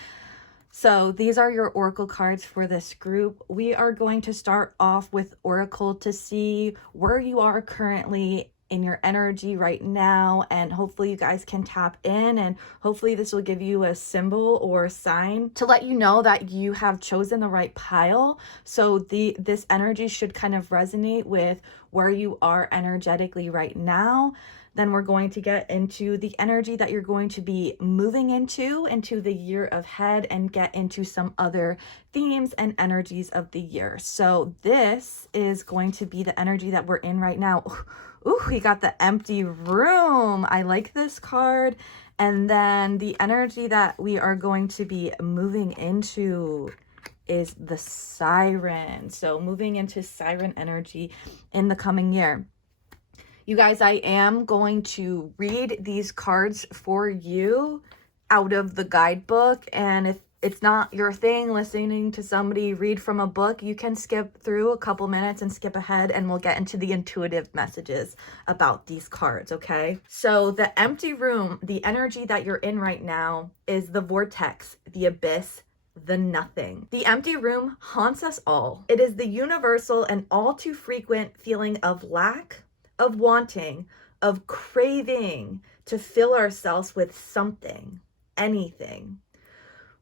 So these are your oracle cards for this group. We are going to start off with oracle to see where you are currently in your energy right now, and hopefully you guys can tap in, and hopefully this will give you a symbol or a sign to let you know that you have chosen the right pile. So this energy should kind of resonate with where you are energetically right now. Then we're going to get into the energy that you're going to be moving into the year ahead, and get into some other themes and energies of the year. So this is going to be the energy that we're in right now. Ooh, we got the empty room. I like this card. And then the energy that we are going to be moving into is the siren. So moving into siren energy in the coming year. You guys, I am going to read these cards for you out of the guidebook. And if it's not your thing listening to somebody read from a book, you can skip through a couple minutes and skip ahead, and we'll get into the intuitive messages about these cards, okay? So the empty room, the energy that you're in right now, is the vortex, the abyss, the nothing. The empty room haunts us all. It is the universal and all too frequent feeling of lack, of wanting, of craving to fill ourselves with something, anything.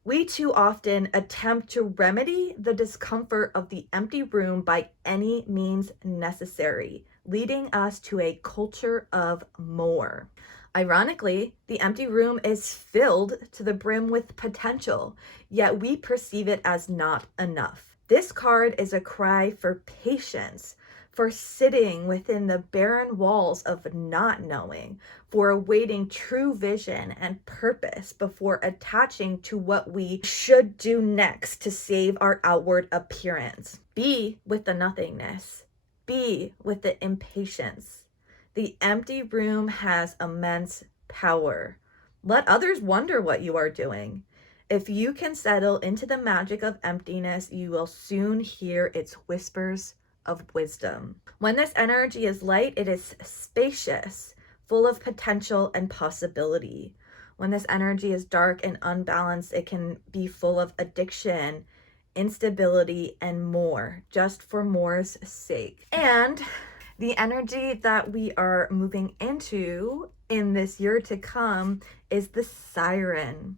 We too often attempt to remedy the discomfort of the empty room by any means necessary, leading us to a culture of more. Ironically, the empty room is filled to the brim with potential, yet we perceive it as not enough. This card is a cry for patience, for sitting within the barren walls of not knowing, for awaiting true vision and purpose before attaching to what we should do next to save our outward appearance. Be with the nothingness. Be with the impatience. The empty room has immense power. Let others wonder what you are doing. If you can settle into the magic of emptiness, you will soon hear its whispers of wisdom. When this energy is light, it is spacious, full of potential and possibility. When this energy is dark and unbalanced, it can be full of addiction, instability, and more, just for more's sake. And the energy that we are moving into in this year to come is the siren,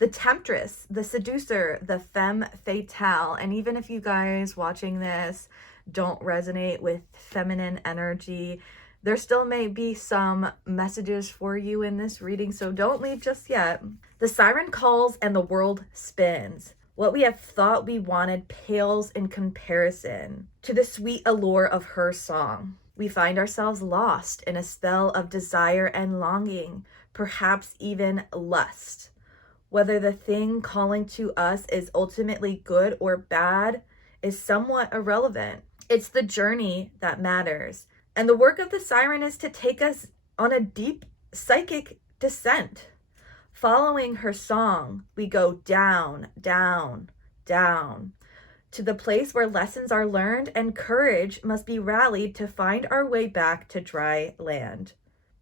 the temptress, the seducer, the femme fatale. And even if you guys watching this don't resonate with feminine energy, there still may be some messages for you in this reading, so don't leave just yet. The siren calls and the world spins. What we have thought we wanted pales in comparison to the sweet allure of her song. We find ourselves lost in a spell of desire and longing, perhaps even lust. Whether the thing calling to us is ultimately good or bad is somewhat irrelevant. It's the journey that matters. And the work of the siren is to take us on a deep psychic descent. Following her song, we go down, down, down, to the place where lessons are learned and courage must be rallied to find our way back to dry land.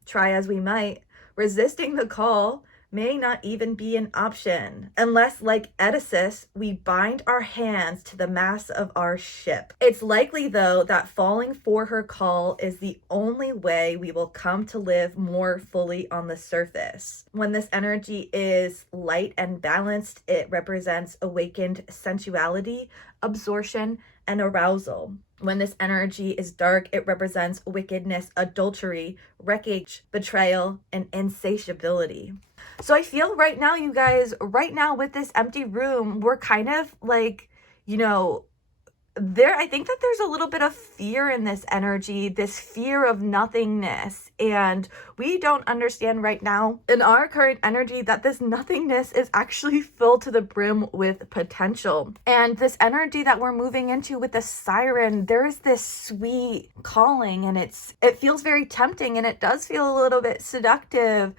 Try as we might, resisting the call may not even be an option, unless, like Odysseus, we bind our hands to the mast of our ship. It's likely, though, that falling for her call is the only way we will come to live more fully on the surface. When this energy is light and balanced, it represents awakened sensuality, absorption, and arousal. When this energy is dark, it represents wickedness, adultery, wreckage, betrayal, and insatiability. So I feel right now, you guys, right now with this empty room, we're kind of like, I think that there's a little bit of fear in this energy, this fear of nothingness. And we don't understand right now in our current energy that this nothingness is actually filled to the brim with potential. And this energy that we're moving into with the siren, there's this sweet calling, and it feels very tempting, and it does feel a little bit seductive.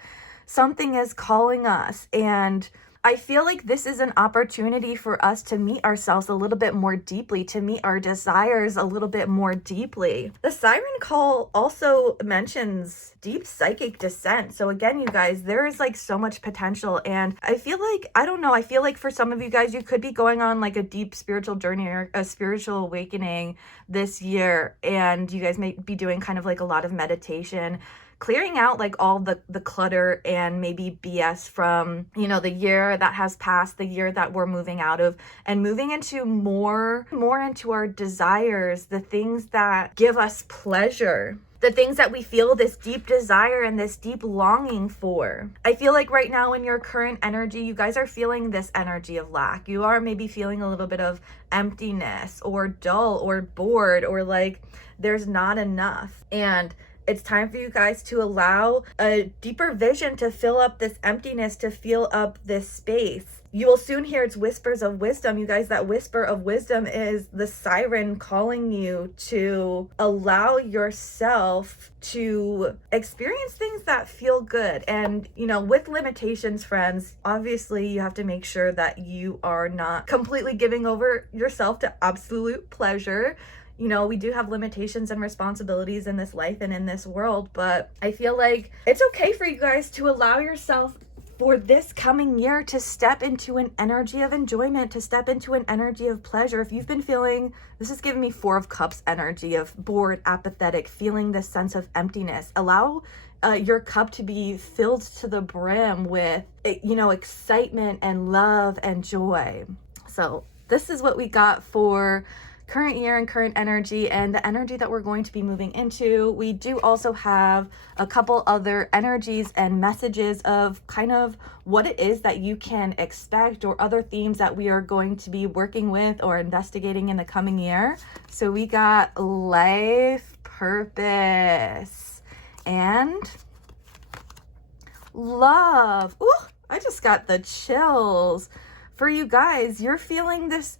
Something is calling us, and I feel like this is an opportunity for us to meet ourselves a little bit more deeply, to meet our desires a little bit more deeply. The siren call also mentions deep psychic descent. So again, you guys, there is like so much potential. And I feel like, I feel like for some of you guys, you could be going on like a deep spiritual journey or a spiritual awakening this year. And you guys may be doing kind of like a lot of meditation, clearing out like all the clutter and maybe BS from, the year that has passed, the year that we're moving out of, and moving into more into our desires, the things that give us pleasure, the things that we feel this deep desire and this deep longing for. I feel like right now in your current energy, you guys are feeling this energy of lack. You are maybe feeling a little bit of emptiness or dull or bored, or like there's not enough. And it's time for you guys to allow a deeper vision to fill up this emptiness, to fill up this space. You will soon hear its whispers of wisdom. You guys, that whisper of wisdom is the siren calling you to allow yourself to experience things that feel good. And, with limitations, friends, obviously you have to make sure that you are not completely giving over yourself to absolute pleasure. We do have limitations and responsibilities in this life and in this world, but I feel like it's okay for you guys to allow yourself for this coming year to step into an energy of enjoyment, to step into an energy of pleasure. If you've been feeling, this is giving me Four of Cups energy of bored, apathetic, feeling this sense of emptiness, allow your cup to be filled to the brim with, excitement and love and joy. So this is what we got for current year and current energy and the energy that we're going to be moving into. We do also have a couple other energies and messages of kind of what it is that you can expect, or other themes that we are going to be working with or investigating in the coming year. So we got life purpose and love. Ooh, I just got the chills. For you guys, you're feeling this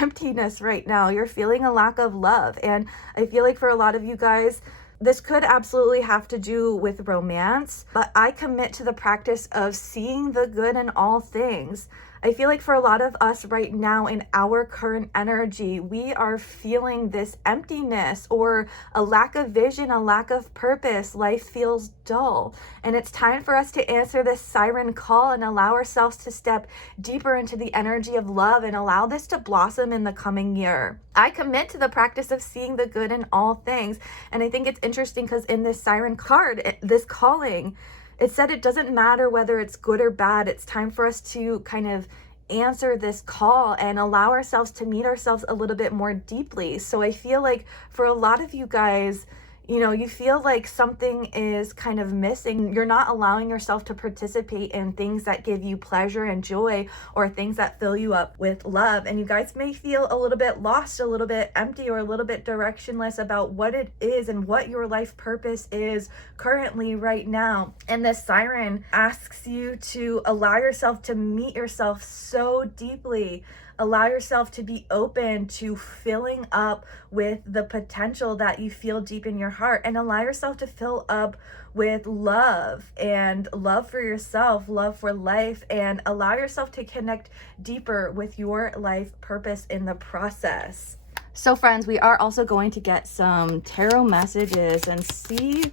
emptiness right now. You're feeling a lack of love. And I feel like for a lot of you guys, this could absolutely have to do with romance, but I commit to the practice of seeing the good in all things. I feel like for a lot of us right now in our current energy, we are feeling this emptiness or a lack of vision, a lack of purpose. Life feels dull. And it's time for us to answer this siren call and allow ourselves to step deeper into the energy of love and allow this to blossom in the coming year. I commit to the practice of seeing the good in all things. And I think it's interesting because in this siren card, this calling, it said it doesn't matter whether it's good or bad. It's time for us to kind of answer this call and allow ourselves to meet ourselves a little bit more deeply. So I feel like for a lot of you guys, you feel like something is kind of missing. You're not allowing yourself to participate in things that give you pleasure and joy, or things that fill you up with love. And you guys may feel a little bit lost, a little bit empty, or a little bit directionless about what it is and what your life purpose is currently right now. And this siren asks you to allow yourself to meet yourself so deeply. Allow yourself to be open to filling up with the potential that you feel deep in your heart, and allow yourself to fill up with love and love for yourself, love for life, and allow yourself to connect deeper with your life purpose in the process. So friends, we are also going to get some tarot messages and see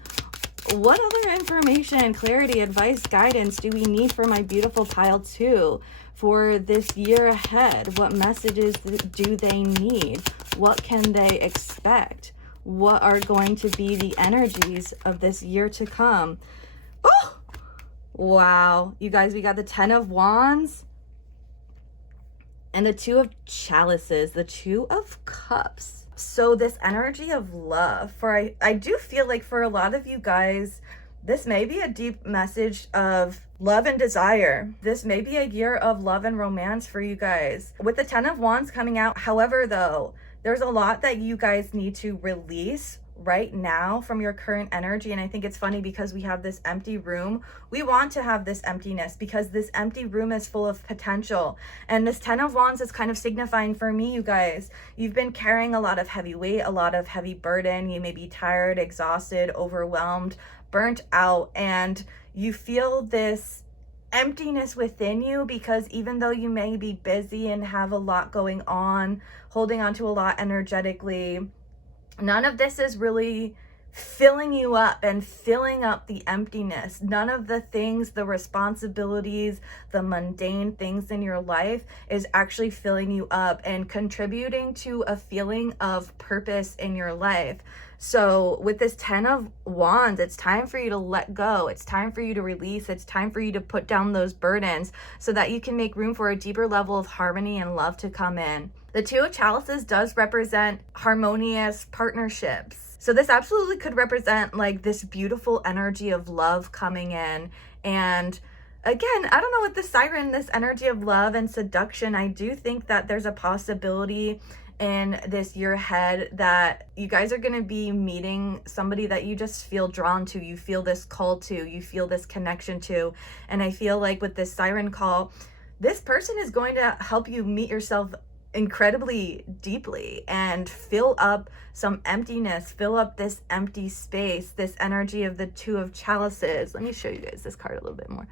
what other information, clarity, advice, guidance do we need for my beautiful pile 2 for this year ahead. What messages do they need? What can they expect? What are going to be the energies of this year to come? Oh, wow. You guys, we got the 10 of Wands and the 2 of Chalices, the 2 of Cups. So this energy of love, I do feel like for a lot of you guys, this may be a deep message of love and desire. This may be a year of love and romance for you guys. With the 10 of Wands coming out, however, though, there's a lot that you guys need to release right now from your current energy. And I think it's funny because we have this empty room. We want to have this emptiness because this empty room is full of potential. And this 10 of Wands is kind of signifying for me, you guys, you've been carrying a lot of heavy weight, a lot of heavy burden. You may be tired, exhausted, overwhelmed, burnt out, and you feel this emptiness within you because even though you may be busy and have a lot going on, holding on to a lot energetically, none of this is really filling you up and filling up the emptiness. None of the things, the responsibilities, the mundane things in your life is actually filling you up and contributing to a feeling of purpose in your life. So with this 10 of Wands, it's time for you to let go. It's time for you to release. It's time for you to put down those burdens so that you can make room for a deeper level of harmony and love to come in. The 2 of Chalices does represent harmonious partnerships. So this absolutely could represent like this beautiful energy of love coming in. And again, I don't know, with the siren, this energy of love and seduction, I do think that there's a possibility in this year ahead that you guys are going to be meeting somebody that you just feel drawn to, you feel this call to, you feel this connection to. And I feel like with this siren call, this person is going to help you meet yourself incredibly deeply and fill up some emptiness, fill up this empty space, this energy of the 2 of Chalices. Let me show you guys this card a little bit more.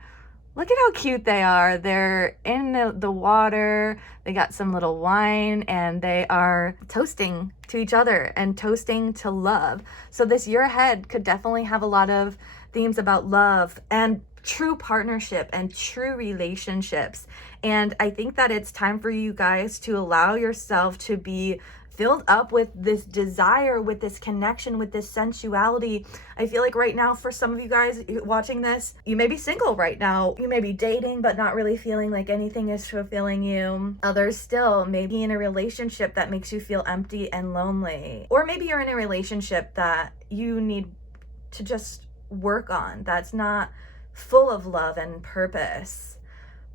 Look at how cute they are. They're in the water. They got some little wine and they are toasting to each other and toasting to love. So this year ahead could definitely have a lot of themes about love and true partnership and true relationships. And I think that it's time for you guys to allow yourself to be filled up with this desire, with this connection, with this sensuality. I feel like right now, for some of you guys watching this, you may be single right now. You may be dating, but not really feeling like anything is fulfilling you. Others still may be in a relationship that makes you feel empty and lonely. Or maybe you're in a relationship that you need to just work on, that's not full of love and purpose.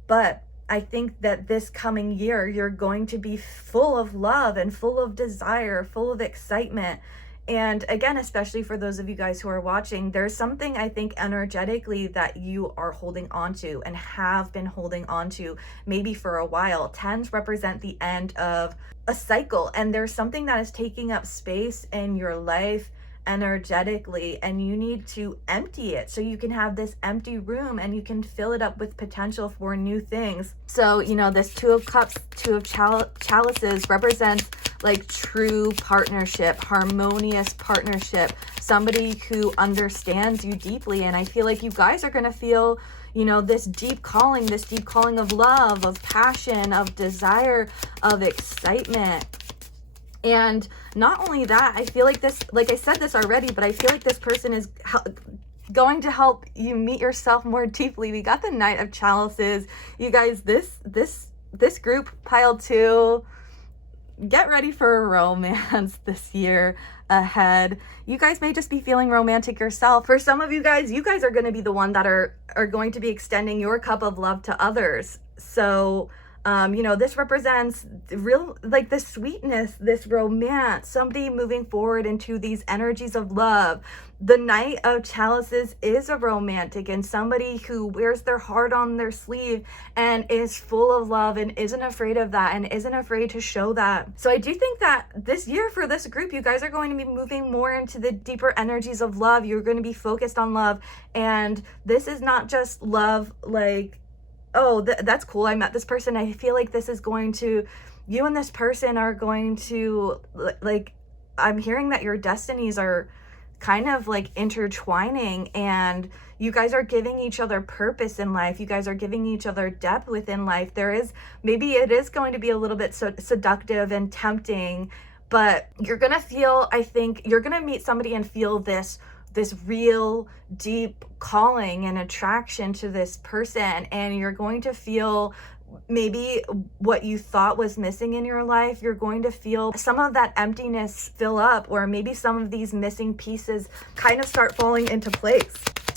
But I think that this coming year, you're going to be full of love and full of desire, full of excitement. And again, especially for those of you guys who are watching, there's something I think energetically that you are holding on to and have been holding on to maybe for a while. Tens represent the end of a cycle, and there's something that is taking up space in your life energetically, and you need to empty it so you can have this empty room and you can fill it up with potential for new things. So, you know, this Two of Cups, Two of Chalices represents like true partnership, harmonious partnership, somebody who understands you deeply. And I feel like you guys are going to feel, you know, this deep calling of love, of passion, of desire, of excitement. And not only that, I feel like this, like I said this already, but I feel like this person is going to help you meet yourself more deeply. We got the Knight of Chalices. You guys, this group, pile 2, get ready for a romance this year ahead. You guys may just be feeling romantic yourself. For some of you guys are going to be the one that are going to be extending your cup of love to others. So you know, this represents real, like this sweetness, this romance, somebody moving forward into these energies of love. The Knight of Chalices is a romantic and somebody who wears their heart on their sleeve and is full of love and isn't afraid of that and isn't afraid to show that. So I do think that this year for this group, you guys are going to be moving more into the deeper energies of love. You're going to be focused on love. And this is not just love like, oh, that's cool, I met this person. I feel like this is going to, you and this person are going to, like, I'm hearing that your destinies are kind of like intertwining and you guys are giving each other purpose in life. You guys are giving each other depth within life. There is, maybe it is going to be a little bit seductive and tempting, but you're going to feel, I think, you're going to meet somebody and feel this real deep calling and attraction to this person, and you're going to feel maybe what you thought was missing in your life. You're going to feel some of that emptiness fill up, or maybe some of these missing pieces kind of start falling into place.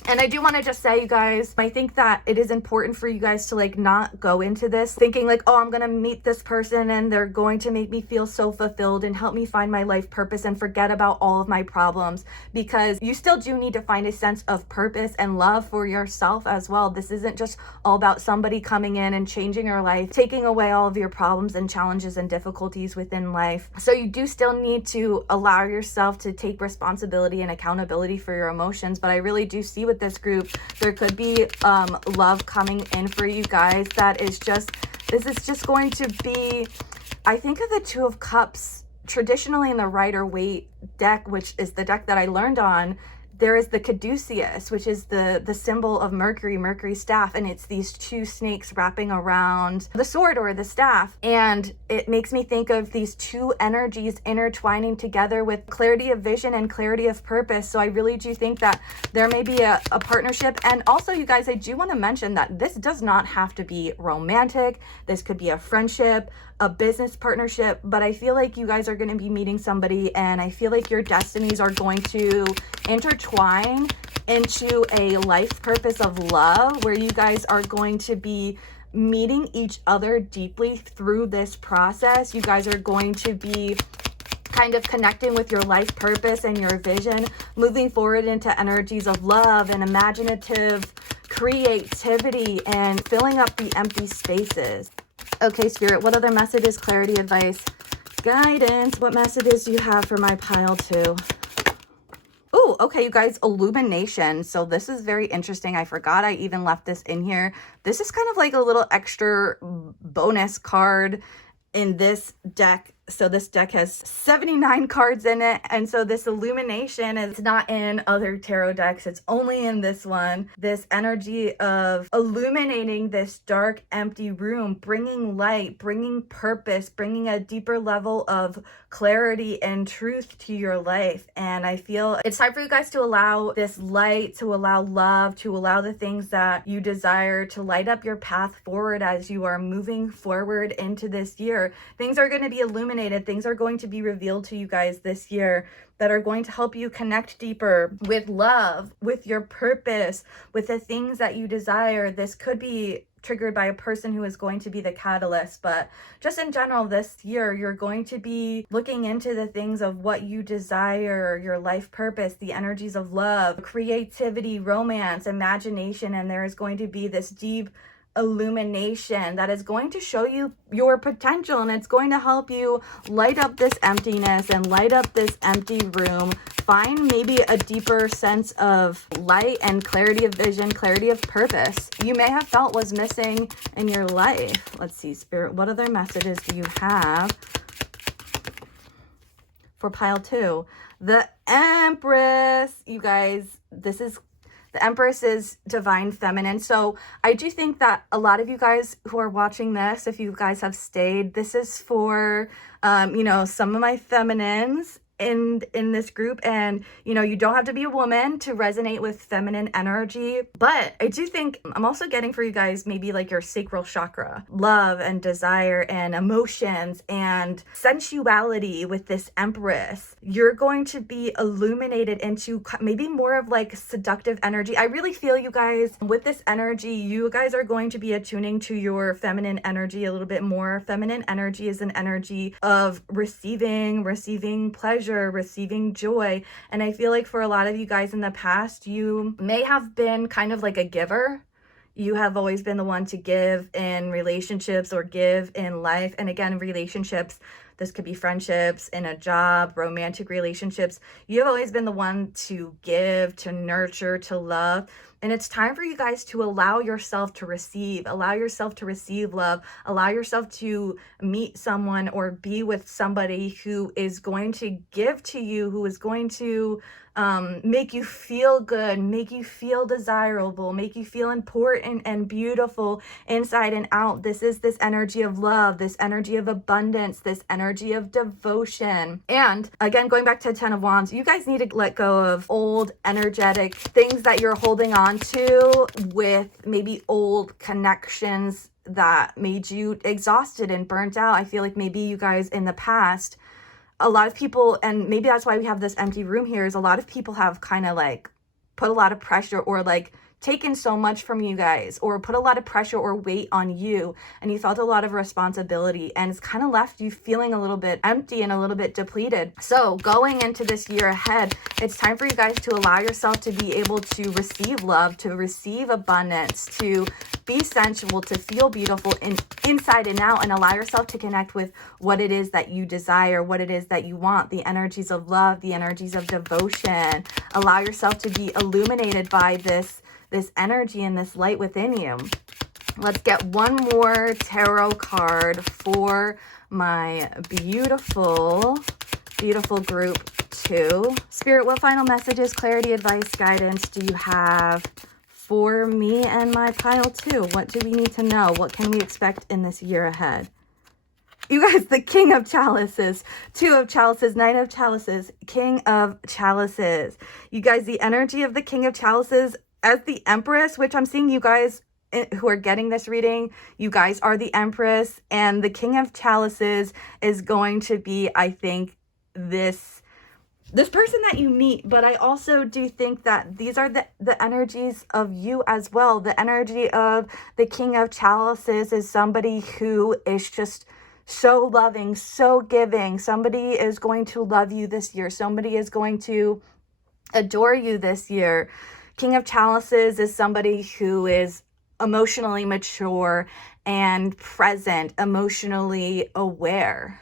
And I do want to just say, you guys, I think that it is important for you guys to like not go into this thinking like, oh, I'm going to meet this person and they're going to make me feel so fulfilled and help me find my life purpose and forget about all of my problems, because you still do need to find a sense of purpose and love for yourself as well. This isn't just all about somebody coming in and changing your life, taking away all of your problems and challenges and difficulties within life. So you do still need to allow yourself to take responsibility and accountability for your emotions. But I really do see with this group, there could be love coming in for you guys that is just, this is just going to be, I think of the Two of Cups traditionally in the Rider-Waite deck, which is the deck that I learned on. There is the caduceus, which is the symbol of Mercury's staff, and it's these two snakes wrapping around the sword or the staff. And it makes me think of these two energies intertwining together with clarity of vision and clarity of purpose. So I really do think that there may be a partnership. And also, you guys, I do want to mention that this does not have to be romantic. This could be a friendship, a business partnership, but I feel like you guys are going to be meeting somebody, and I feel like your destinies are going to intertwine into a life purpose of love, where you guys are going to be meeting each other deeply through this process. You guys are going to be kind of connecting with your life purpose and your vision, moving forward into energies of love and imaginative creativity and filling up the empty spaces. Okay, Spirit, what other messages, clarity, advice, guidance, what messages do you have for my pile 2? Oh, okay, you guys, illumination. So this is very interesting. I forgot I even left this in here. This is kind of like a little extra bonus card in this deck So this deck has 79 cards in it. And so this illumination is not in other tarot decks. It's only in this one. This energy of illuminating this dark, empty room, bringing light, bringing purpose, bringing a deeper level of clarity and truth to your life. And I feel it's time for you guys to allow this light, to allow love, to allow the things that you desire to light up your path forward as you are moving forward into this year. Things are going to be illuminated. Things are going to be revealed to you guys this year that are going to help you connect deeper with love, with your purpose, with the things that you desire. This could be triggered by a person who is going to be the catalyst, but just in general this year, you're going to be looking into the things of what you desire, your life purpose, the energies of love, creativity, romance, imagination, and there is going to be this deep illumination that is going to show you your potential, and it's going to help you light up this emptiness and light up this empty room. Find maybe a deeper sense of light and clarity of vision, clarity of purpose you may have felt was missing in your life. Let's see, Spirit, what other messages do you have for pile 2? The Empress. You guys, the Empress is divine feminine. So I do think that a lot of you guys who are watching this, if you guys have stayed, this is for, some of my feminines in this group. And, you don't have to be a woman to resonate with feminine energy. But I do think I'm also getting for you guys maybe like your sacral chakra, love and desire and emotions and sensuality with this Empress. You're going to be illuminated into maybe more of like seductive energy. I really feel you guys with this energy, you guys are going to be attuning to your feminine energy a little bit more. Feminine energy is an energy of receiving pleasure, receiving joy. And I feel like for a lot of you guys in the past, you may have been kind of like a giver. You have always been the one to give in relationships or give in life. And again, relationships, this could be friendships, in a job, romantic relationships. You've always been the one to give, to nurture, to love. And it's time for you guys to allow yourself to receive love, allow yourself to meet someone or be with somebody who is going to give to you, who is going to make you feel good, make you feel desirable, make you feel important and beautiful inside and out. This is this energy of love, this energy of abundance, this energy of devotion. And again, going back to 10 of Wands, you guys need to let go of old energetic things that you're holding on to with maybe old connections that made you exhausted and burnt out. I feel like maybe you guys in the past, a lot of people, and maybe that's why we have this empty room here, is a lot of people have kind of like put a lot of pressure or like taken so much from you guys or put a lot of pressure or weight on you, and you felt a lot of responsibility, and it's kind of left you feeling a little bit empty and a little bit depleted. So going into this year ahead, it's time for you guys to allow yourself to be able to receive love, to receive abundance, to be sensual, to feel beautiful inside and out, and allow yourself to connect with what it is that you desire, what it is that you want, the energies of love, the energies of devotion. Allow yourself to be illuminated by this energy and this light within you. Let's get one more tarot card for my beautiful group 2. Spirit, what final messages, clarity, advice, guidance do you have for me and my pile 2? What do we need to know? What can we expect in this year ahead? You guys, the King of Chalices, 2 of Chalices, 9 of Chalices, King of Chalices. You guys, the energy of the King of Chalices as the Empress, which I'm seeing you guys who are getting this reading, you guys are the Empress, and the King of Chalices is going to be, I think, this person that you meet. But I also do think that these are the energies of you as well. The energy of the King of Chalices is somebody who is just so loving, so giving. Somebody is going to love you this year. Somebody is going to adore you this year. King of Chalices is somebody who is emotionally mature and present, emotionally aware.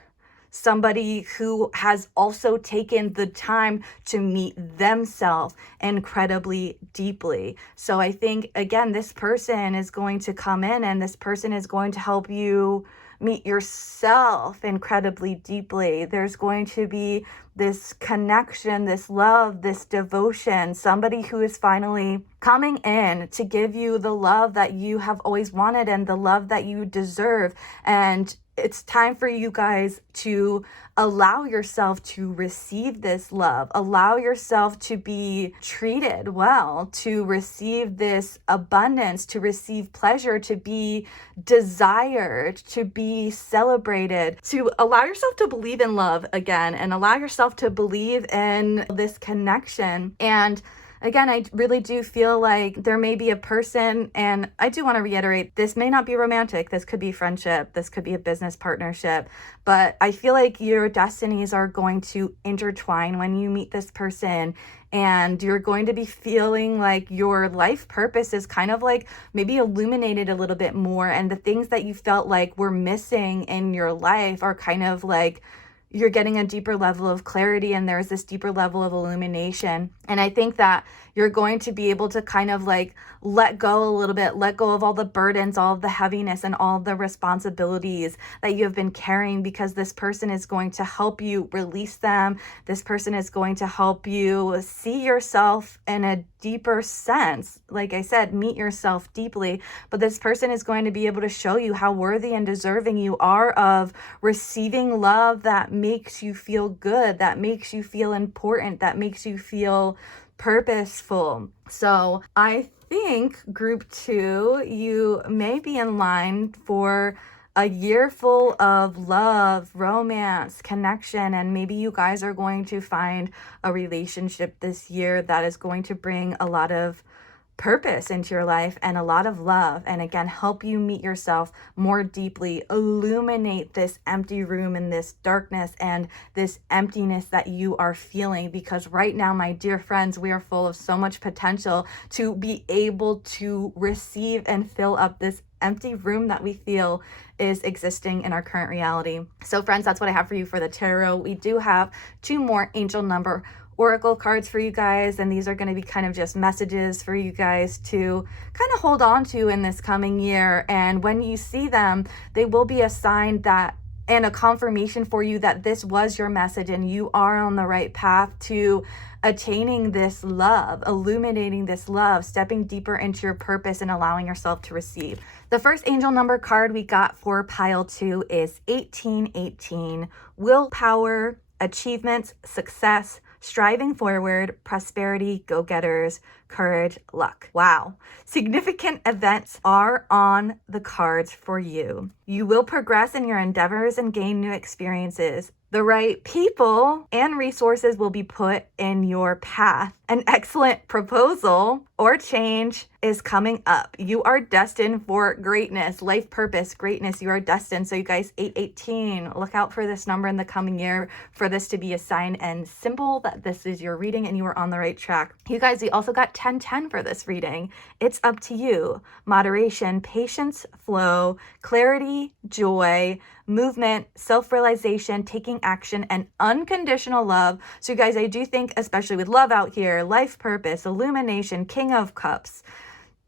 Somebody who has also taken the time to meet themselves incredibly deeply. So I think, again, this person is going to come in, and this person is going to help you meet yourself incredibly deeply. There's going to be this connection, this love, this devotion, somebody who is finally coming in to give you the love that you have always wanted and the love that you deserve. And it's time for you guys to allow yourself to receive this love, allow yourself to be treated well, to receive this abundance, to receive pleasure, to be desired, to be celebrated, to allow yourself to believe in love again and allow yourself to believe in this connection. And again, I really do feel like there may be a person, and I do want to reiterate, this may not be romantic. This could be friendship. This could be a business partnership. But I feel like your destinies are going to intertwine when you meet this person, and you're going to be feeling like your life purpose is kind of like maybe illuminated a little bit more. And the things that you felt like were missing in your life are kind of like you're getting a deeper level of clarity, and there's this deeper level of illumination. And I think that you're going to be able to kind of like let go a little bit, let go of all the burdens, all of the heaviness, and all the responsibilities that you have been carrying, because this person is going to help you release them. This person is going to help you see yourself in a deeper sense. Like I said, meet yourself deeply, but this person is going to be able to show you how worthy and deserving you are of receiving love that makes you feel good, that makes you feel important, that makes you feel purposeful. So I think group 2, you may be in line for a year full of love, romance, connection, and maybe you guys are going to find a relationship this year that is going to bring a lot of purpose into your life and a lot of love, and again, help you meet yourself more deeply, illuminate this empty room and this darkness and this emptiness that you are feeling. Because right now, my dear friends, we are full of so much potential to be able to receive and fill up this empty room that we feel is existing in our current reality. So friends, that's what I have for you for the tarot. We do have 2 more angel number oracle cards for you guys, and these are going to be kind of just messages for you guys to kind of hold on to in this coming year. And when you see them, they will be a sign that and a confirmation for you that this was your message and you are on the right path to attaining this love, illuminating this love, stepping deeper into your purpose and allowing yourself to receive. The first angel number card we got for pile 2 is 1818. Willpower, achievements, success, striving forward, prosperity, go-getters, courage, luck. Wow. Significant events are on the cards for you. You will progress in your endeavors and gain new experiences. The right people and resources will be put in your path. An excellent proposal or change is coming up. You are destined for greatness, life purpose, greatness. You are destined. So you guys, 818, look out for this number in the coming year for this to be a sign and symbol that this is your reading and you are on the right track. You guys, we also got 1010 for this reading. It's up to you. Moderation, patience, flow, clarity, joy, movement, self-realization, taking action, and unconditional love. So you guys, I do think, especially with love out here, life purpose, illumination, King of Cups,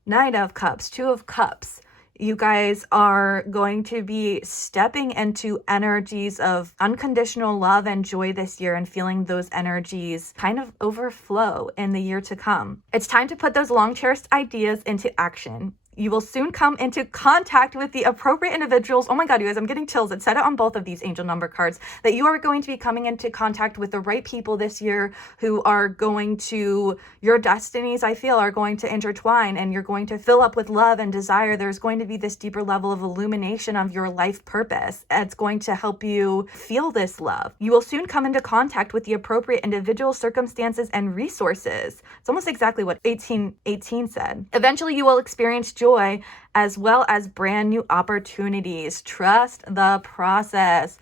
Knight of Cups, Two of Cups, you guys are going to be stepping into energies of unconditional love and joy this year and feeling those energies kind of overflow in the year to come. It's time to put those long-cherished ideas into action. You will soon come into contact with the appropriate individuals. Oh my God, you guys, I'm getting chills. It said it on both of these angel number cards that you are going to be coming into contact with the right people this year who are going to, your destinies, I feel, are going to intertwine and you're going to fill up with love and desire. There's going to be this deeper level of illumination of your life purpose. It's going to help you feel this love. You will soon come into contact with the appropriate individual, circumstances, and resources. It's almost exactly what 1818 said. Eventually, you will experience joy as well as brand new opportunities. Trust the process.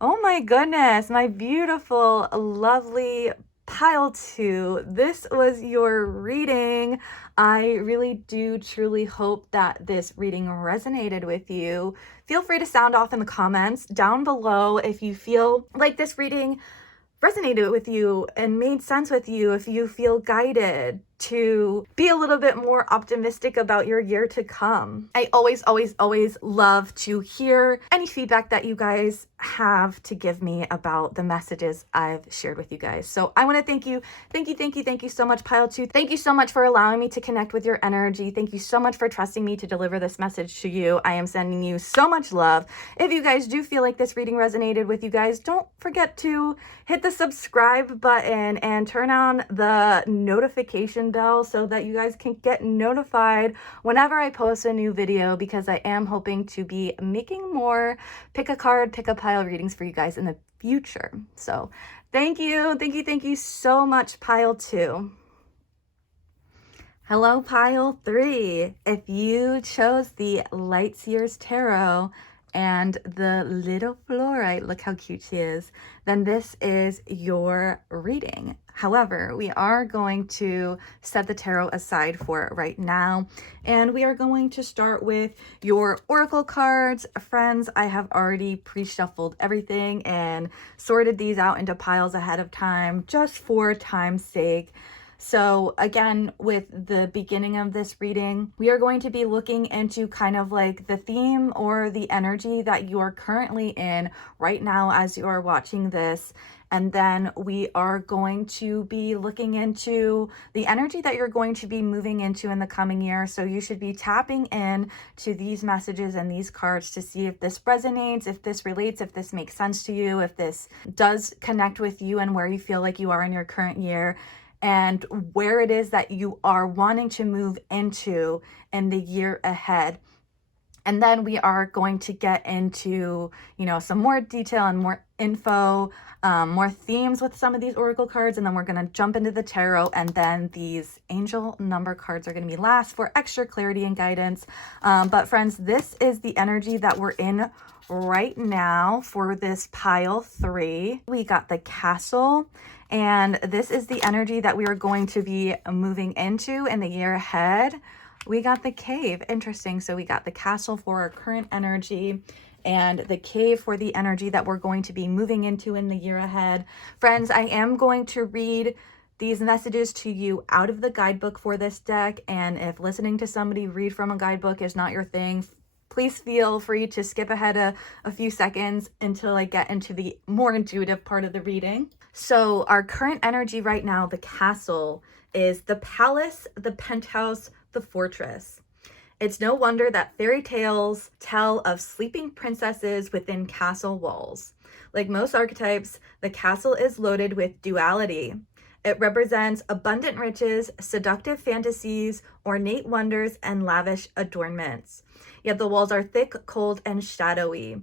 Oh my goodness, my beautiful, lovely pile 2. This was your reading. I really do truly hope that this reading resonated with you. Feel free to sound off in the comments down below if you feel like this reading resonated with you and made sense with you, if you feel guided to be a little bit more optimistic about your year to come. I always love to hear any feedback that you guys have to give me about the messages I've shared with you guys. So I want to thank you so much, Pile 2. Thank you so much for allowing me to connect with your energy. Thank you so much for trusting me to deliver this message to you. I am sending you so much love. If you guys do feel like this reading resonated with you guys, don't forget to hit the subscribe button and turn on the notification bell so that you guys can get notified whenever I post a new video, because I am hoping to be making more pick a card, pick a pile readings for you guys in the future. So thank you so much, Pile 2. Hello, Pile 3. If you chose the Light Seers Tarot and the little fluorite, look how cute she is, then this is your reading. However, we are going to set the tarot aside for right now, and we are going to start with your oracle cards. Friends, I have already pre-shuffled everything and sorted these out into piles ahead of time just for time's sake. So again, with the beginning of this reading, we are going to be looking into kind of like the theme or the energy that you are currently in right now as you are watching this. And then we are going to be looking into the energy that you're going to be moving into in the coming year. So you should be tapping in to these messages and these cards to see if this resonates, if this relates, if this makes sense to you, if this does connect with you and where you feel like you are in your current year, and where it is that you are wanting to move into in the year ahead. And then we are going to get into, some more detail and more info, more themes with some of these oracle cards. And then we're going to jump into the tarot. And then these angel number cards are going to be last for extra clarity and guidance. But friends, this is the energy that we're in right now for this pile 3. We got the Castle, and this is the energy that we are going to be moving into in the year ahead. We got the Cave. Interesting. So we got the Castle for our current energy and the Cave for the energy that we're going to be moving into in the year ahead. Friends, I am going to read these messages to you out of the guidebook for this deck, and if listening to somebody read from a guidebook is not your thing, please feel free to skip ahead a few seconds until I get into the more intuitive part of the reading. So our current energy right now, the Castle, is the palace, the penthouse, the fortress. It's no wonder that fairy tales tell of sleeping princesses within castle walls. Like most archetypes, the castle is loaded with duality. It represents abundant riches, seductive fantasies, ornate wonders, and lavish adornments. Yet the walls are thick, cold, and shadowy.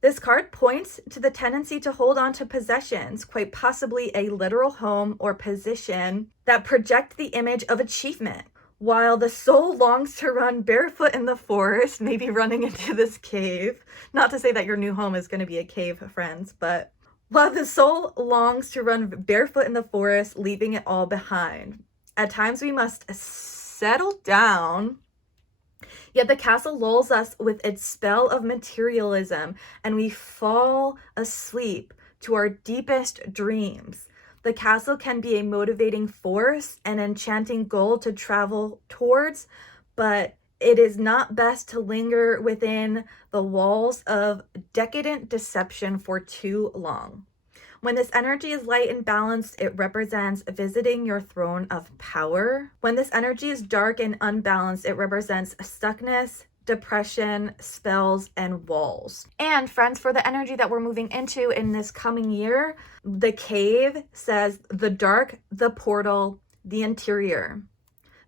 This card points to the tendency to hold on to possessions, quite possibly a literal home or position, that project the image of achievement. While the soul longs to run barefoot in the forest, maybe running into this cave. Not to say that your new home is going to be a cave, friends, but while the soul longs to run barefoot in the forest, leaving it all behind. At times we must settle down. Yet the castle lulls us with its spell of materialism, and we fall asleep to our deepest dreams. The castle can be a motivating force, an enchanting goal to travel towards, but it is not best to linger within the walls of decadent deception for too long. When this energy is light and balanced, it represents visiting your throne of power. When this energy is dark and unbalanced, it represents stuckness, depression, spells, and walls. And friends, for the energy that we're moving into in this coming year, the Cave says the dark, the portal, the interior.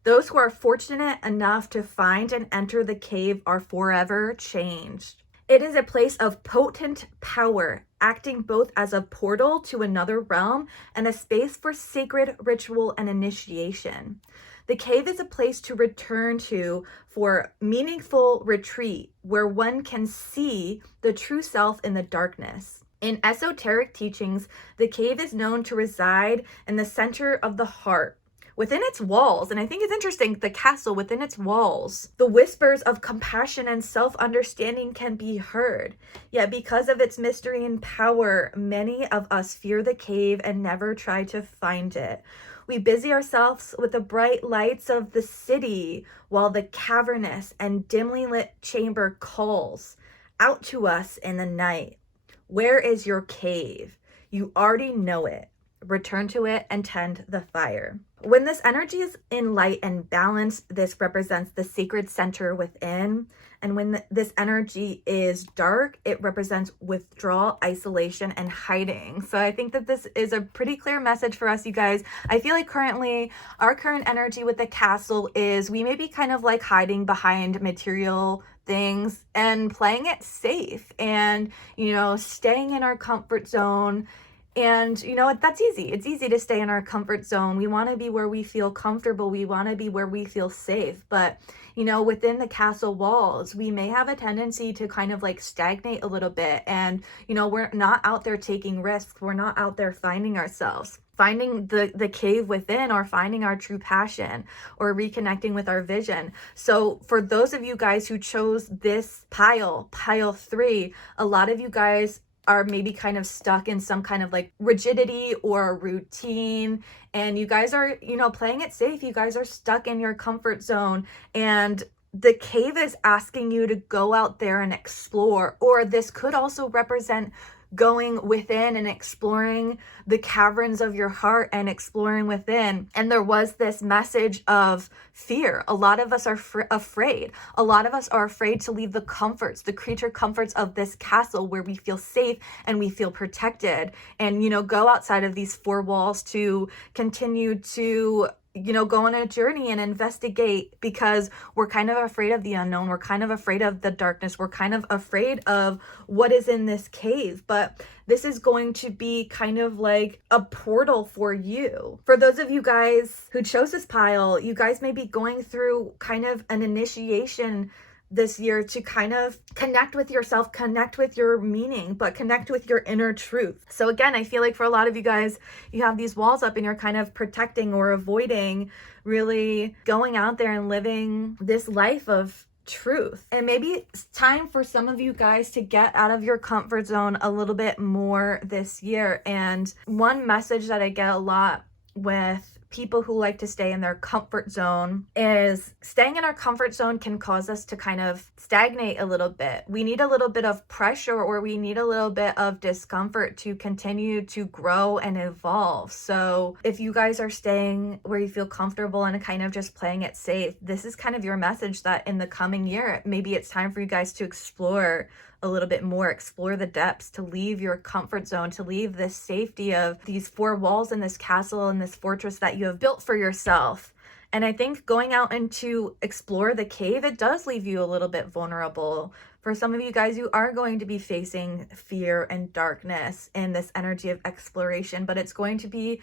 Those who are fortunate enough to find and enter the cave are forever changed. It is a place of potent power, acting both as a portal to another realm and a space for sacred ritual and initiation. The cave is a place to return to for meaningful retreat, where one can see the true self in the darkness. In esoteric teachings, the cave is known to reside in the center of the heart, within its walls. And I think it's interesting, the castle within its walls. The whispers of compassion and self-understanding can be heard. Yet because of its mystery and power, many of us fear the cave and never try to find it. We busy ourselves with the bright lights of the city, while the cavernous and dimly lit chamber calls out to us in the night. Where is your cave? You already know it. Return to it and tend the fire. When this energy is in light and balance, this represents the sacred center within. And when this energy is dark, it represents withdrawal, isolation, and hiding. So I think that this is a pretty clear message for us, you guys. I feel like currently our current energy with the castle is we may be kind of like hiding behind material things and playing it safe and, staying in our comfort zone. And that's easy. It's easy to stay in our comfort zone. We want to be where we feel comfortable. We want to be where we feel safe. But, within the castle walls, we may have a tendency to kind of like stagnate a little bit. And, we're not out there taking risks. We're not out there finding ourselves, finding the cave within, or finding our true passion, or reconnecting with our vision. So for those of you guys who chose this pile 3, a lot of you guys are maybe kind of stuck in some kind of like rigidity or routine, and you guys are, playing it safe. You guys are stuck in your comfort zone, and the cave is asking you to go out there and explore. Or this could also represent going within and exploring the caverns of your heart and exploring within. And there was this message of fear. A lot of us are afraid. A lot of us are afraid to leave the comforts, the creature comforts of this castle where we feel safe and we feel protected, and, go outside of these 4 walls to continue to go on a journey and investigate, because we're kind of afraid of the unknown. We're kind of afraid of the darkness. We're kind of afraid of what is in this cave. But this is going to be kind of like a portal for you. For those of you guys who chose this pile, you guys may be going through kind of an initiation this year to kind of connect with yourself, connect with your meaning, but connect with your inner truth. So again, I feel like for a lot of you guys, you have these walls up and you're kind of protecting or avoiding really going out there and living this life of truth. And maybe it's time for some of you guys to get out of your comfort zone a little bit more this year. And one message that I get a lot with people who like to stay in their comfort zone is staying in our comfort zone can cause us to kind of stagnate a little bit. We need a little bit of pressure, or we need a little bit of discomfort to continue to grow and evolve. So if you guys are staying where you feel comfortable and kind of just playing it safe, this is kind of your message that in the coming year, maybe it's time for you guys to explore a little bit more, explore the depths, to leave your comfort zone, to leave this safety of these 4 walls in this castle and this fortress that you have built for yourself. And I think going out and to explore the cave, it does leave you a little bit vulnerable. For some of you guys, you are going to be facing fear and darkness in this energy of exploration, but it's going to be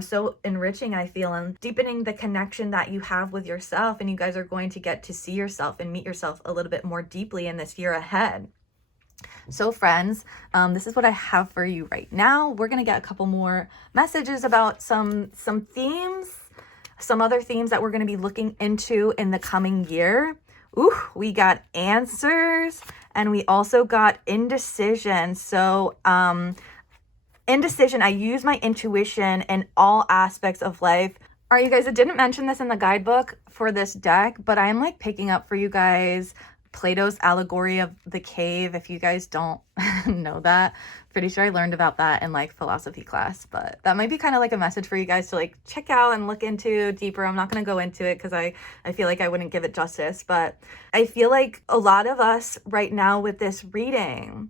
so enriching, I feel, and deepening the connection that you have with yourself. And you guys are going to get to see yourself and meet yourself a little bit more deeply in this year ahead. So friends, this is what I have for you right now. We're going to get a couple more messages about some themes, some other themes that we're going to be looking into in the coming year. Ooh, we got answers, and we also got indecision. So, indecision, I use my intuition in all aspects of life. All right, you guys, I didn't mention this in the guidebook for this deck, but I'm like picking up for you guys Plato's allegory of the cave. If you guys don't know that, pretty sure I learned about that in like philosophy class, but that might be kind of like a message for you guys to like check out and look into deeper. I'm not going to go into it because I feel like I wouldn't give it justice, but I feel like a lot of us right now with this reading,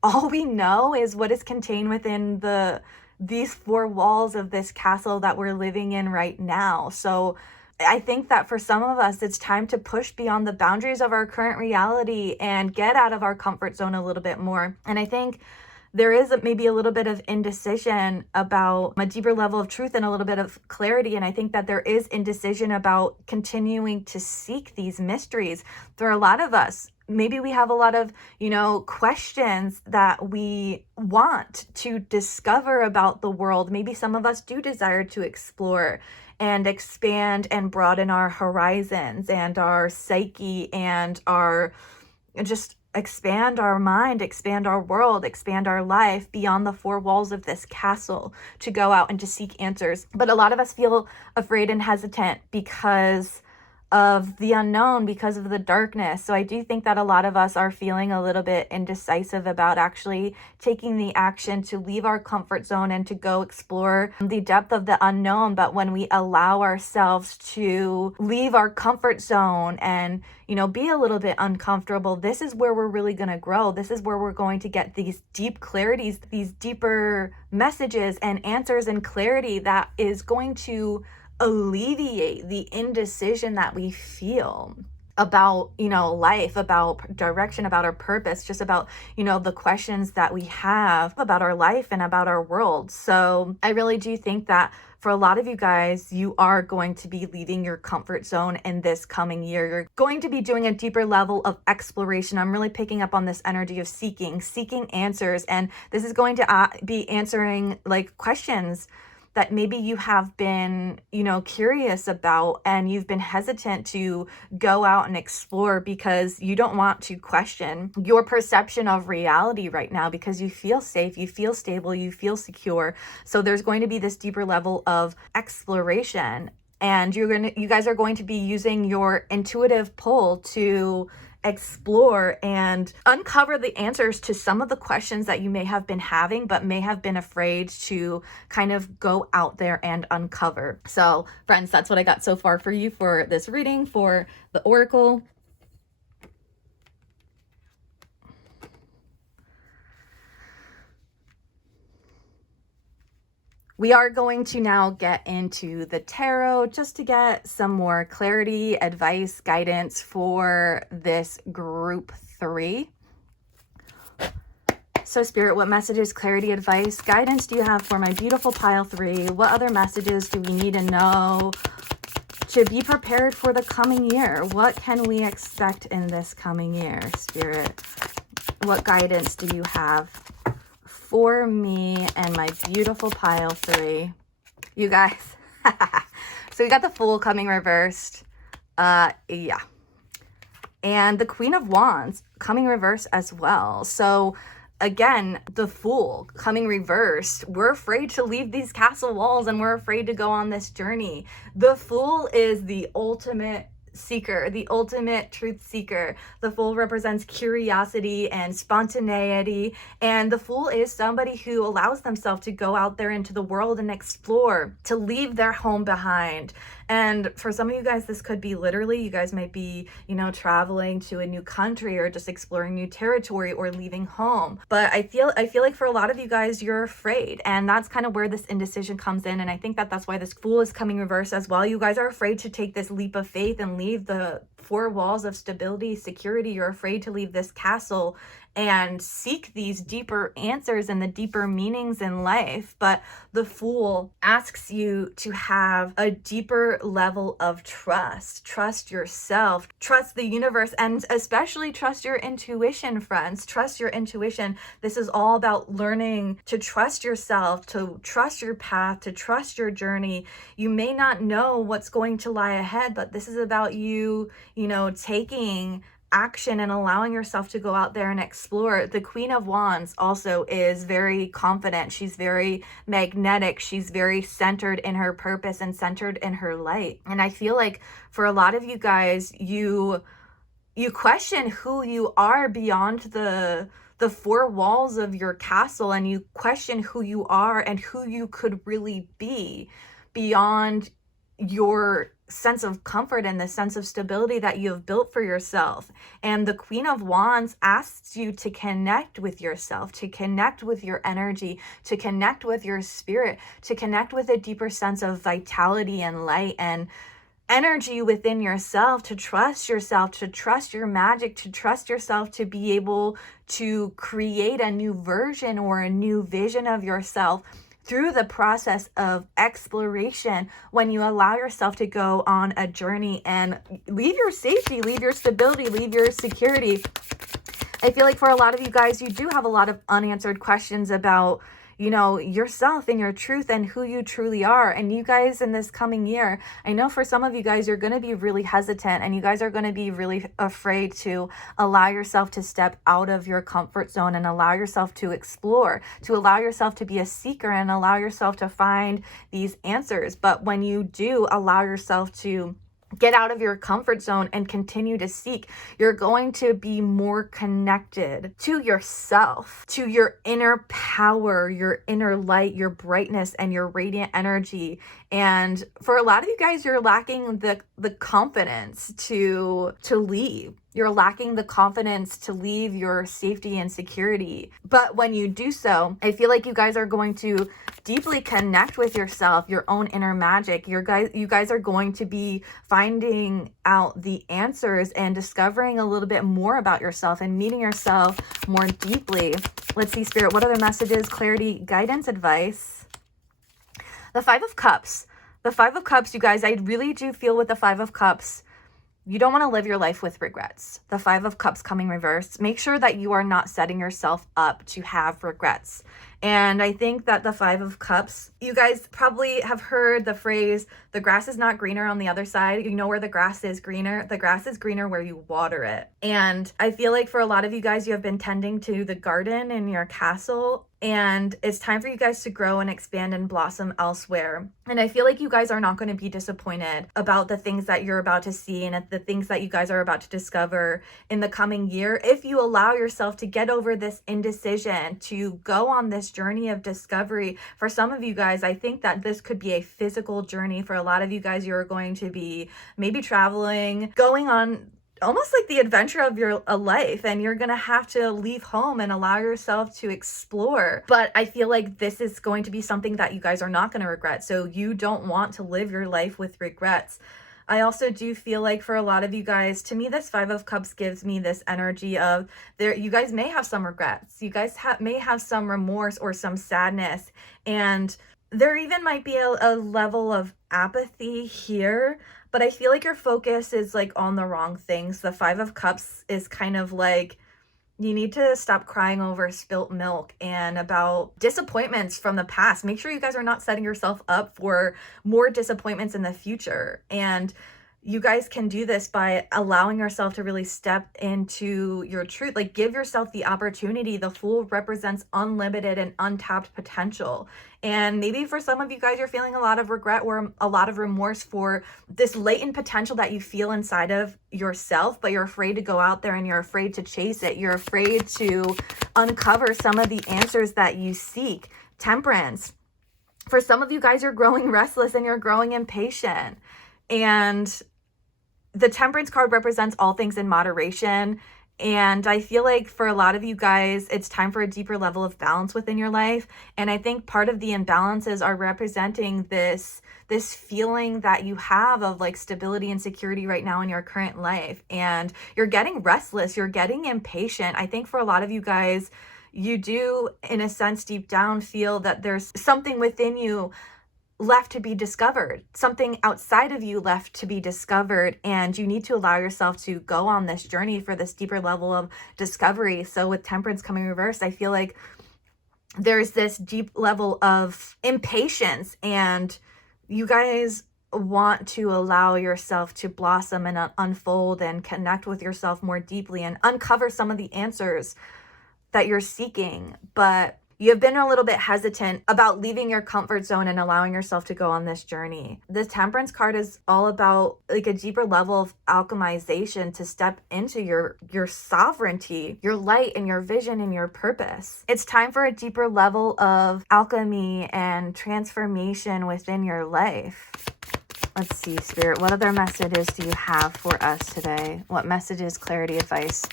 all we know is what is contained within these 4 walls of this castle that we're living in right now. So I think that for some of us, it's time to push beyond the boundaries of our current reality and get out of our comfort zone a little bit more. And I think there is maybe a little bit of indecision about a deeper level of truth and a little bit of clarity. And I think that there is indecision about continuing to seek these mysteries. There are a lot of us, maybe we have a lot of, questions that we want to discover about the world. Maybe some of us do desire to explore and expand and broaden our horizons and our psyche and our just expand our mind, expand our world, expand our life beyond the four walls of this castle, to go out and to seek answers. But a lot of us feel afraid and hesitant because of the unknown, because of the darkness. So I do think that a lot of us are feeling a little bit indecisive about actually taking the action to leave our comfort zone and to go explore the depth of the unknown. But when we allow ourselves to leave our comfort zone and, you know, be a little bit uncomfortable, this is where we're really going to grow. This is where we're going to get these deep clarities, these deeper messages and answers and clarity that is going to alleviate the indecision that we feel about, you know, life, about direction, about our purpose, just about, you know, the questions that we have about our life and about our world. So I really do think that for a lot of you guys, you are going to be leaving your comfort zone in this coming year. You're going to be doing a deeper level of exploration. I'm really picking up on this energy of seeking answers. And this is going to be answering like questions that maybe you have been, you know, curious about, and you've been hesitant to go out and explore because you don't want to question your perception of reality right now, because you feel safe, you feel stable, you feel secure. So there's going to be this deeper level of exploration, and you guys are going to be using your intuitive pull to explore and uncover the answers to some of the questions that you may have been having, but may have been afraid to kind of go out there and uncover. So friends, that's what I got so far for you for this reading for the Oracle. We are going to now get into the tarot just to get some more clarity, advice, guidance for this group 3. So Spirit, what messages, clarity, advice, guidance do you have for my beautiful pile 3? What other messages do we need to know to be prepared for the coming year? What can we expect in this coming year, Spirit? What guidance do you have for me and my beautiful pile 3? You guys. So we got the Fool coming reversed. Yeah. And the Queen of Wands coming reversed as well. So again, the Fool coming reversed. We're afraid to leave these castle walls, and we're afraid to go on this journey. The Fool is the ultimate seeker, the ultimate truth seeker. The Fool represents curiosity and spontaneity, and the Fool is somebody who allows themselves to go out there into the world and explore, to leave their home behind. And for some of you guys, this could be literally, you guys might be, you know, traveling to a new country or just exploring new territory or leaving home. But I feel like for a lot of you guys, you're afraid, and that's kind of where this indecision comes in. And I think that that's why this Fool is coming reverse as well. You guys are afraid to take this leap of faith and leave the four walls of stability, security. You're afraid to leave this castle and seek these deeper answers and the deeper meanings in life. But the Fool asks you to have a deeper level of trust. Trust yourself, trust the universe, and especially trust your intuition, friends. Trust your intuition. This is all about learning to trust yourself, to trust your path, to trust your journey. You may not know what's going to lie ahead, but this is about you, you know, taking action and allowing yourself to go out there and explore. The Queen of Wands also is very confident. She's very magnetic. She's very centered in her purpose and centered in her light. And I feel like for a lot of you guys, you question who you are beyond the four walls of your castle, and you question who you are and who you could really be beyond your sense of comfort and the sense of stability that you have built for yourself. And the Queen of Wands asks you to connect with yourself, to connect with your energy, to connect with your spirit, to connect with a deeper sense of vitality and light and energy within yourself, to trust your magic, to trust yourself to be able to create a new version or a new vision of yourself through the process of exploration. When you allow yourself to go on a journey and leave your safety, leave your stability, leave your security. I feel like for a lot of you guys, you do have a lot of unanswered questions about, yourself and your truth and who you truly are. And you guys, in this coming year, I know for some of you guys, you're going to be really hesitant, and you guys are going to be really afraid to allow yourself to step out of your comfort zone and allow yourself to explore, to allow yourself to be a seeker and allow yourself to find these answers. But when you do allow yourself to get out of your comfort zone and continue to seek, you're going to be more connected to yourself, to your inner power, your inner light, your brightness, and your radiant energy. And for a lot of you guys, you're lacking the confidence to leave. You're lacking the confidence to leave your safety and security. But when you do so, I feel like you guys are going to deeply connect with yourself, your own inner magic. You guys are going to be finding out the answers and discovering a little bit more about yourself and meeting yourself more deeply. Let's see, Spirit, what other messages, clarity, guidance, advice? The Five of Cups. The Five of Cups, you guys, I really do feel with the Five of Cups, you don't want to live your life with regrets. The Five of Cups coming reversed. Make sure that you are not setting yourself up to have regrets. And I think that the Five of Cups, you guys probably have heard the phrase, the grass is not greener on the other side. You know where the grass is greener? The grass is greener where you water it. And I feel like for a lot of you guys, you have been tending to the garden in your castle, and it's time for you guys to grow and expand and blossom elsewhere. And I feel like you guys are not going to be disappointed about the things that you're about to see and the things that you guys are about to discover in the coming year, if you allow yourself to get over this indecision, to go on this journey of discovery. For some of you guys, I think that this could be a physical journey. For a lot of you guys, you're going to be maybe traveling, going on almost like the adventure of your life, and you're gonna have to leave home and allow yourself to explore. But I feel like this is going to be something that you guys are not going to regret, so you don't want to live your life with regrets. I also do feel like for a lot of you guys, to me, this Five of Cups gives me this energy of you guys may have some regrets. You guys may have some remorse or some sadness, and there even might be a level of apathy here, but I feel like your focus is like on the wrong things. The Five of Cups is kind of like, you need to stop crying over spilt milk and about disappointments from the past. Make sure you guys are not setting yourself up for more disappointments in the future. And you guys can do this by allowing yourself to really step into your truth. Like, give yourself the opportunity. The Fool represents unlimited and untapped potential. And maybe for some of you guys, you're feeling a lot of regret or a lot of remorse for this latent potential that you feel inside of yourself, but you're afraid to go out there and you're afraid to chase it. You're afraid to uncover some of the answers that you seek. Temperance. For some of you guys, you're growing restless and you're growing impatient. And the Temperance card represents all things in moderation. And I feel like for a lot of you guys, it's time for a deeper level of balance within your life. And I think part of the imbalances are representing this feeling that you have of like stability and security right now in your current life. And you're getting restless, you're getting impatient. I think for a lot of you guys, you do, in a sense, deep down feel that there's something within you left to be discovered, something outside of you left to be discovered, and you need to allow yourself to go on this journey for this deeper level of discovery. So with Temperance coming reversed, I feel like there's this deep level of impatience, and you guys want to allow yourself to blossom and unfold and connect with yourself more deeply and uncover some of the answers that you're seeking. But you have been a little bit hesitant about leaving your comfort zone and allowing yourself to go on this journey. The Temperance card is all about like a deeper level of alchemization to step into your sovereignty, your light and your vision and your purpose. It's time for a deeper level of alchemy and transformation within your life. Let's see, Spirit, what other messages do you have for us today? What messages, clarity, advice,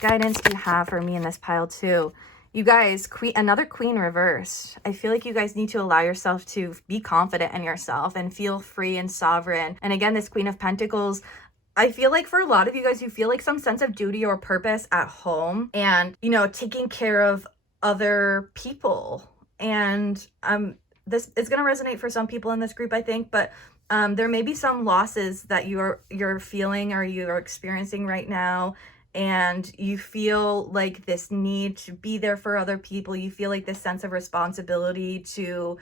guidance do you have for me in this pile too? You guys, another Queen reversed. I feel like you guys need to allow yourself to be confident in yourself and feel free and sovereign. And again, this Queen of Pentacles, I feel like for a lot of you guys, you feel like some sense of duty or purpose at home and, taking care of other people. And this is going to resonate for some people in this group, I think, but there may be some losses that you're feeling or you're experiencing right now. and you feel like this need to be there for other people. You feel like this sense of responsibility to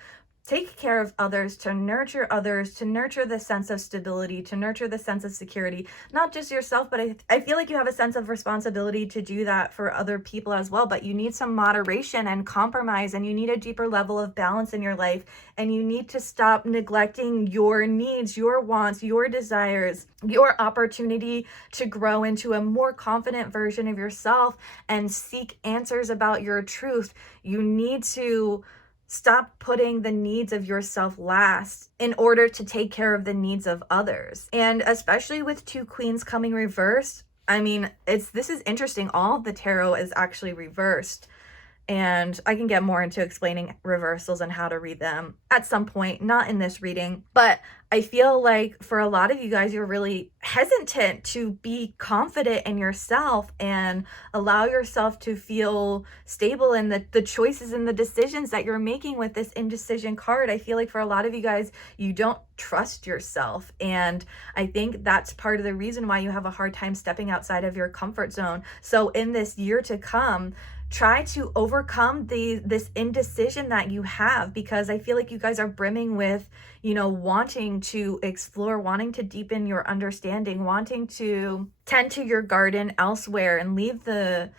take care of others, to nurture the sense of stability, to nurture the sense of security, not just yourself, but I feel like you have a sense of responsibility to do that for other people as well. But you need some moderation and compromise, and you need a deeper level of balance in your life, and you need to stop neglecting your needs, your wants, your desires, your opportunity to grow into a more confident version of yourself and seek answers about your truth. You need to stop putting the needs of yourself last in order to take care of the needs of others. And especially with two queens coming reversed, I mean, this is interesting. All of the tarot is actually reversed. And I can get more into explaining reversals and how to read them at some point, not in this reading. But I feel like for a lot of you guys, you're really hesitant to be confident in yourself and allow yourself to feel stable in the choices and the decisions that you're making with this indecision card. I feel like for a lot of you guys, you don't trust yourself. And I think that's part of the reason why you have a hard time stepping outside of your comfort zone. So in this year to come, try to overcome this indecision that you have, because I feel like you guys are brimming with, wanting to explore, wanting to deepen your understanding, wanting to tend to your garden elsewhere and leave the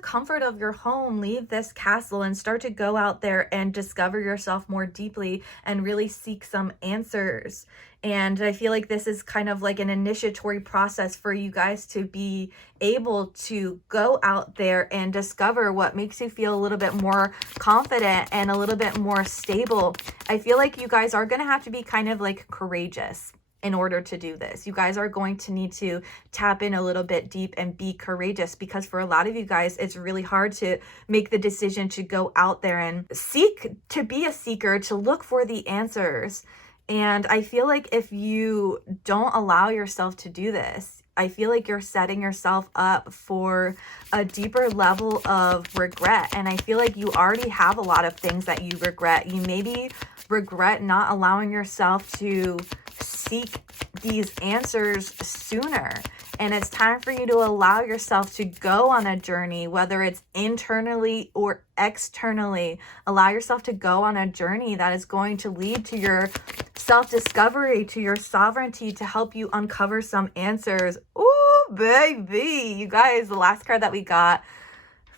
comfort of your home, leave this castle, and start to go out there and discover yourself more deeply and really seek some answers. And I feel like this is kind of like an initiatory process for you guys to be able to go out there and discover what makes you feel a little bit more confident and a little bit more stable. I feel like you guys are going to have to be kind of like courageous in order to do this. You guys are going to need to tap in a little bit deep and be courageous, because for a lot of you guys, it's really hard to make the decision to go out there and seek, to be a seeker, to look for the answers. And I feel like if you don't allow yourself to do this, I feel like you're setting yourself up for a deeper level of regret. And I feel like you already have a lot of things that you regret. You maybe regret not allowing yourself to seek these answers sooner. And it's time for you to allow yourself to go on a journey, whether it's internally or externally. Allow yourself to go on a journey that is going to lead to your self-discovery, to your sovereignty, to help you uncover some answers. Ooh, baby. You guys, the last card that we got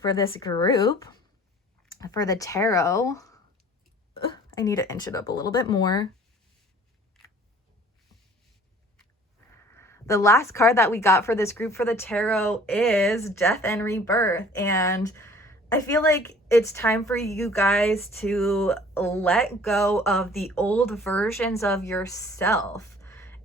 for this group, for the tarot, I need to inch it up a little bit more. The last card that we got for this group for the tarot is Death and Rebirth. And I feel like it's time for you guys to let go of the old versions of yourself.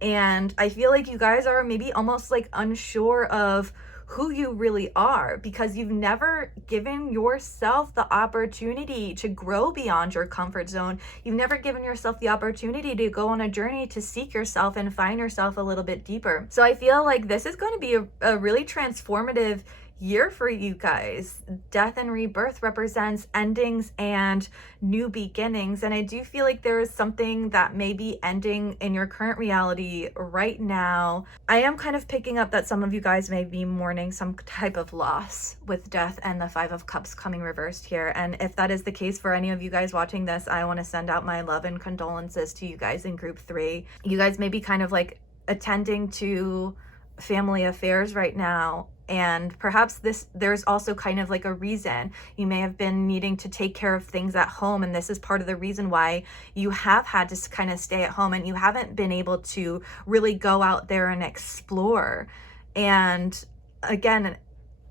And I feel like you guys are maybe almost like unsure of who you really are, because you've never given yourself the opportunity to grow beyond your comfort zone. You've never given yourself the opportunity to go on a journey to seek yourself and find yourself a little bit deeper. So I feel like this is going to be a really transformative year for you guys. Death and Rebirth represents endings and new beginnings. And I do feel like there is something that may be ending in your current reality right now. I am kind of picking up that some of you guys may be mourning some type of loss with Death and the Five of Cups coming reversed here. And if that is the case for any of you guys watching this, I want to send out my love and condolences to you guys in group 3. You guys may be kind of like attending to family affairs right now. And perhaps there's also kind of like a reason. You may have been needing to take care of things at home, and this is part of the reason why you have had to kind of stay at home and you haven't been able to really go out there and explore. And again,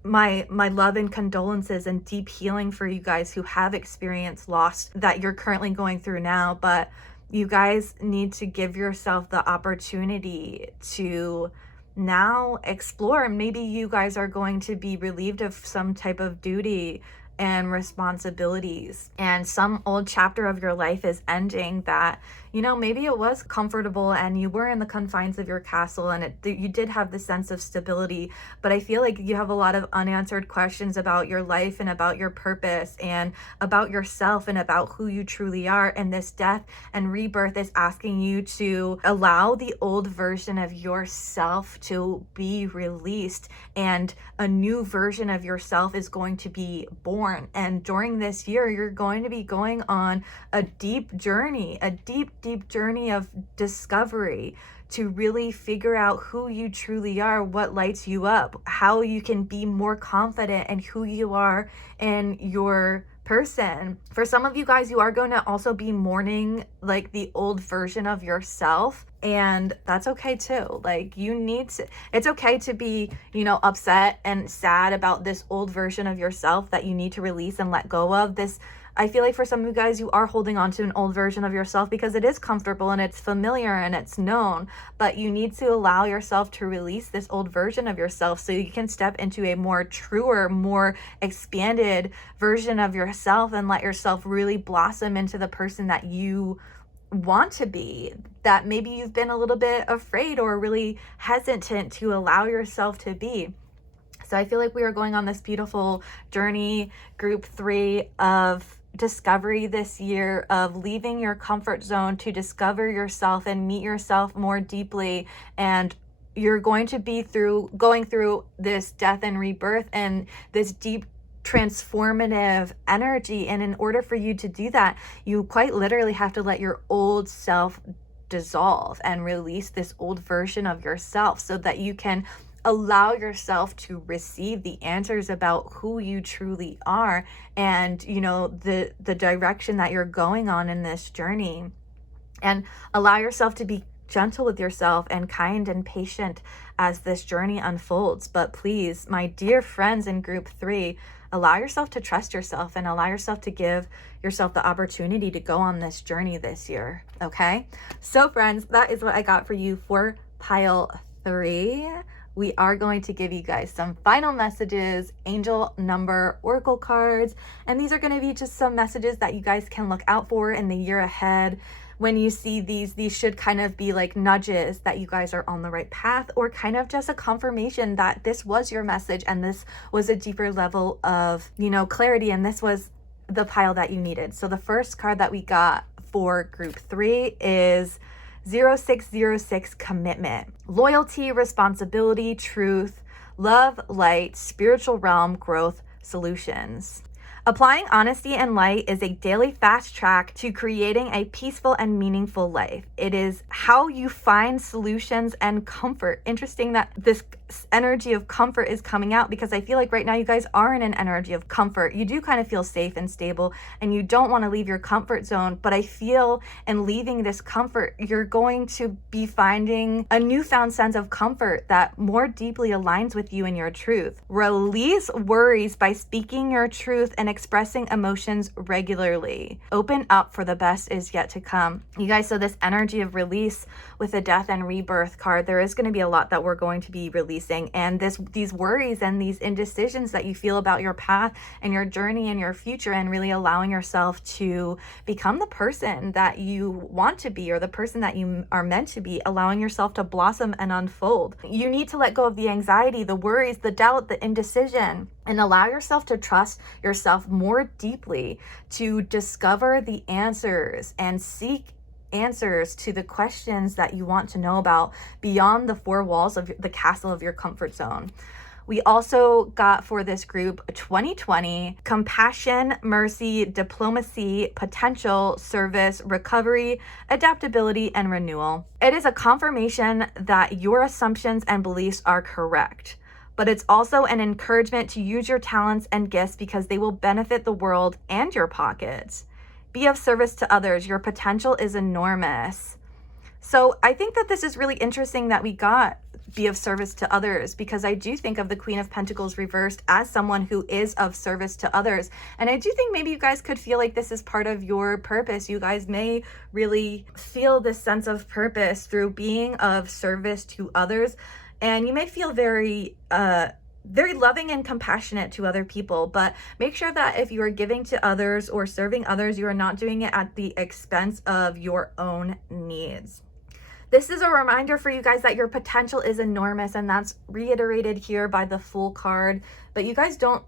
my love and condolences and deep healing for you guys who have experienced loss that you're currently going through now. But you guys need to give yourself the opportunity to now explore. Maybe you guys are going to be relieved of some type of duty and responsibilities. And some old chapter of your life is ending that, you know, maybe it was comfortable and you were in the confines of your castle and you did have the sense of stability, but I feel like you have a lot of unanswered questions about your life and about your purpose and about yourself and about who you truly are. And this death and rebirth is asking you to allow the old version of yourself to be released, and a new version of yourself is going to be born. And during this year, you're going to be going on a deep journey, a deep journey of discovery to really figure out who you truly are, what lights you up, how you can be more confident in who you are and your person. For some of you guys, you are going to also be mourning like the old version of yourself, and that's okay too. Like, you need to, it's okay to be, you know, upset and sad about this old version of yourself that you need to release and let go of. This, I feel like for some of you guys, you are holding on to an old version of yourself because it is comfortable and it's familiar and it's known, but you need to allow yourself to release this old version of yourself so you can step into a more truer, more expanded version of yourself and let yourself really blossom into the person that you want to be, that maybe you've been a little bit afraid or really hesitant to allow yourself to be. So I feel like we are going on this beautiful journey, group 3, of discovery this year, of leaving your comfort zone to discover yourself and meet yourself more deeply. And you're going to be going through this death and rebirth and this deep transformative energy. And in order for you to do that, you quite literally have to let your old self dissolve and release this old version of yourself so that you can allow yourself to receive the answers about who you truly are and, you know, the direction that you're going on in this journey. And allow yourself to be gentle with yourself and kind and patient as this journey unfolds. But please, my dear friends in group 3, allow yourself to trust yourself and allow yourself to give yourself the opportunity to go on this journey this year. Okay? So friends, that is what I got for you for pile 3. We are going to give you guys some final messages, angel number oracle cards, and these are going to be just some messages that you guys can look out for in the year ahead. When you see these should kind of be like nudges that you guys are on the right path, or kind of just a confirmation that this was your message and this was a deeper level of, you know, clarity, and this was the pile that you needed. So the first card that we got for group 3 is 0606, commitment, loyalty, responsibility, truth, love, light, spiritual realm, growth, solutions. Applying honesty and light is a daily fast track to creating a peaceful and meaningful life. It is how you find solutions and comfort. Interesting that this energy of comfort is coming out, because I feel like right now you guys are in an energy of comfort. You do kind of feel safe and stable and you don't want to leave your comfort zone, but I feel in leaving this comfort, you're going to be finding a newfound sense of comfort that more deeply aligns with you and your truth. Release worries by speaking your truth and expressing emotions regularly. Open up, for the best is yet to come. You guys, so this energy of release with the death and rebirth card, there is going to be a lot that we're going to be releasing, and these worries and these indecisions that you feel about your path and your journey and your future, and really allowing yourself to become the person that you want to be, or the person that you are meant to be, allowing yourself to blossom and unfold. You need to let go of the anxiety, the worries, the doubt, the indecision, and allow yourself to trust yourself more deeply, to discover the answers and seek answers to the questions that you want to know about beyond the 4 walls of the castle of your comfort zone. We also got for this group 2020, compassion, mercy, diplomacy, potential, service, recovery, adaptability, and renewal. It is a confirmation that your assumptions and beliefs are correct, but it's also an encouragement to use your talents and gifts because they will benefit the world and your pockets. Be of service to others. Your potential is enormous. So I think that this is really interesting that we got be of service to others, because I do think of the Queen of Pentacles reversed as someone who is of service to others. And I do think maybe you guys could feel like this is part of your purpose. You guys may really feel this sense of purpose through being of service to others. And you may feel very very loving and compassionate to other people, but make sure that if you are giving to others or serving others, you are not doing it at the expense of your own needs. This is a reminder for you guys that your potential is enormous, and that's reiterated here by the Fool card, but you guys don't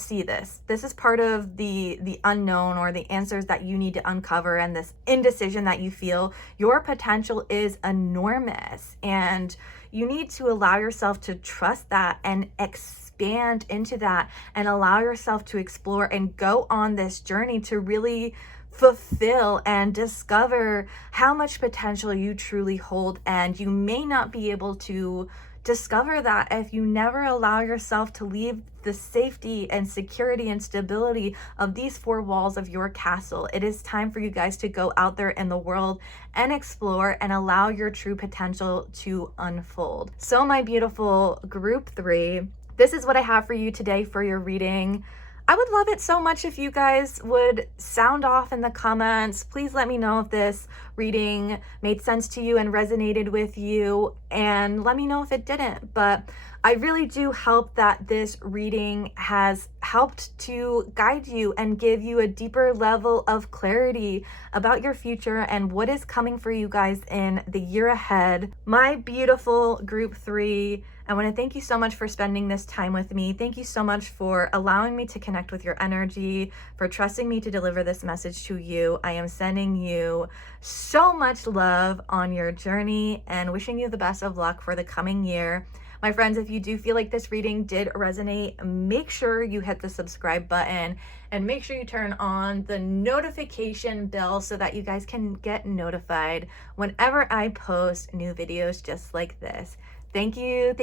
see this. This is part of the unknown, or the answers that you need to uncover, and this indecision that you feel. Your potential is enormous, and you need to allow yourself to trust that and expand into that, and allow yourself to explore and go on this journey to really fulfill and discover how much potential you truly hold. And you may not be able to discover that if you never allow yourself to leave the safety and security and stability of these four walls of your castle. It is time for you guys to go out there in the world and explore and allow your true potential to unfold. So my beautiful group 3, this is what I have for you today for your reading. I would love it so much if you guys would sound off in the comments. Please let me know if this reading made sense to you and resonated with you, and let me know if it didn't. But I really do hope that this reading has helped to guide you and give you a deeper level of clarity about your future and what is coming for you guys in the year ahead. My beautiful group 3, I want to thank you so much for spending this time with me. Thank you so much for allowing me to connect with your energy, for trusting me to deliver this message to you. I am sending you so much love on your journey and wishing you the best of luck for the coming year. My friends, if you do feel like this reading did resonate, make sure you hit the subscribe button and make sure you turn on the notification bell so that you guys can get notified whenever I post new videos just like this. Thank you,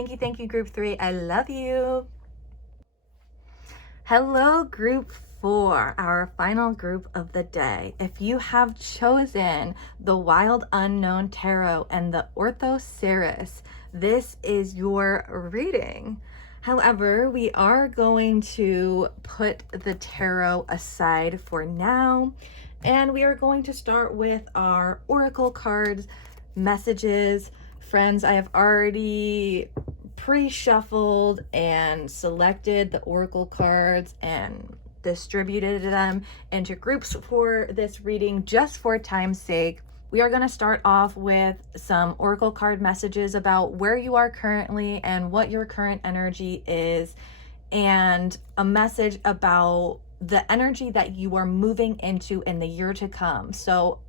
group 3. I love you. Hello, group 4, our final group of the day. If you have chosen the Wild Unknown Tarot and the Orthoceras, this is your reading. However, we are going to put the tarot aside for now, and we are going to start with our oracle cards, messages. Friends, I have already pre-shuffled and selected the oracle cards and distributed them into groups for this reading just for time's sake. We are going to start off with some oracle card messages about where you are currently and what your current energy is, and a message about the energy that you are moving into in the year to come. So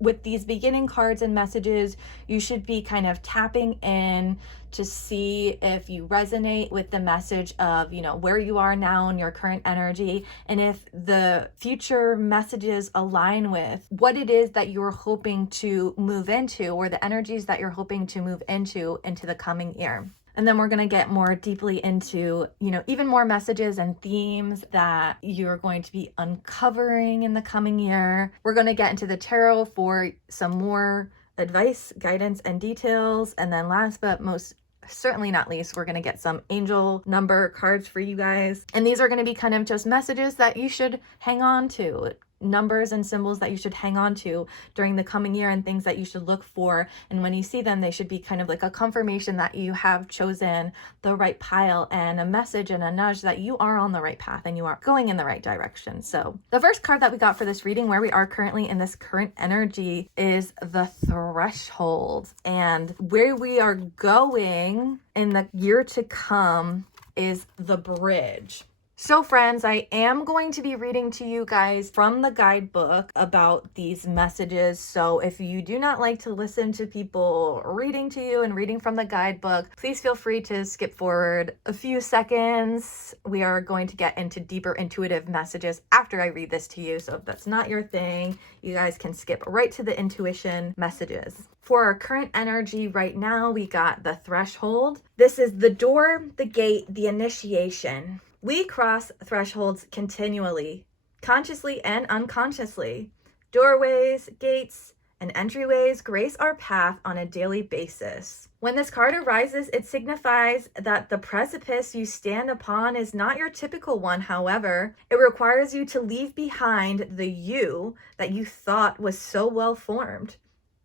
with these beginning cards and messages, you should be kind of tapping in to see if you resonate with the message of, where you are now in your current energy, and if the future messages align with what it is that you're hoping to move into, or the energies that you're hoping to move into the coming year. And then we're going to get more deeply into, even more messages and themes that you're going to be uncovering in the coming year. We're going to get into the tarot for some more advice, guidance, and details. And then last but most certainly not least, we're going to get some angel number cards for you guys. And these are going to be kind of just messages that you should hang on to. Numbers and symbols that you should hang on to during the coming year, and things that you should look for. And when you see them, they should be kind of like a confirmation that you have chosen the right pile, and a message and a nudge that you are on the right path and you are going in the right direction. So the first card that we got for this reading, where we are currently in this current energy, is the Threshold. And where we are going in the year to come is the Bridge. So friends, I am going to be reading to you guys from the guidebook about these messages. So if you do not like to listen to people reading to you and reading from the guidebook, please feel free to skip forward a few seconds. We are going to get into deeper intuitive messages after I read this to you. So if that's not your thing, you guys can skip right to the intuition messages. For our current energy right now, we got the Threshold. This is the door, the gate, the initiation. We cross thresholds continually, consciously and unconsciously. Doorways, gates, and entryways grace our path on a daily basis. When this card arises, it signifies that the precipice you stand upon is not your typical one. However, it requires you to leave behind the you that you thought was so well formed.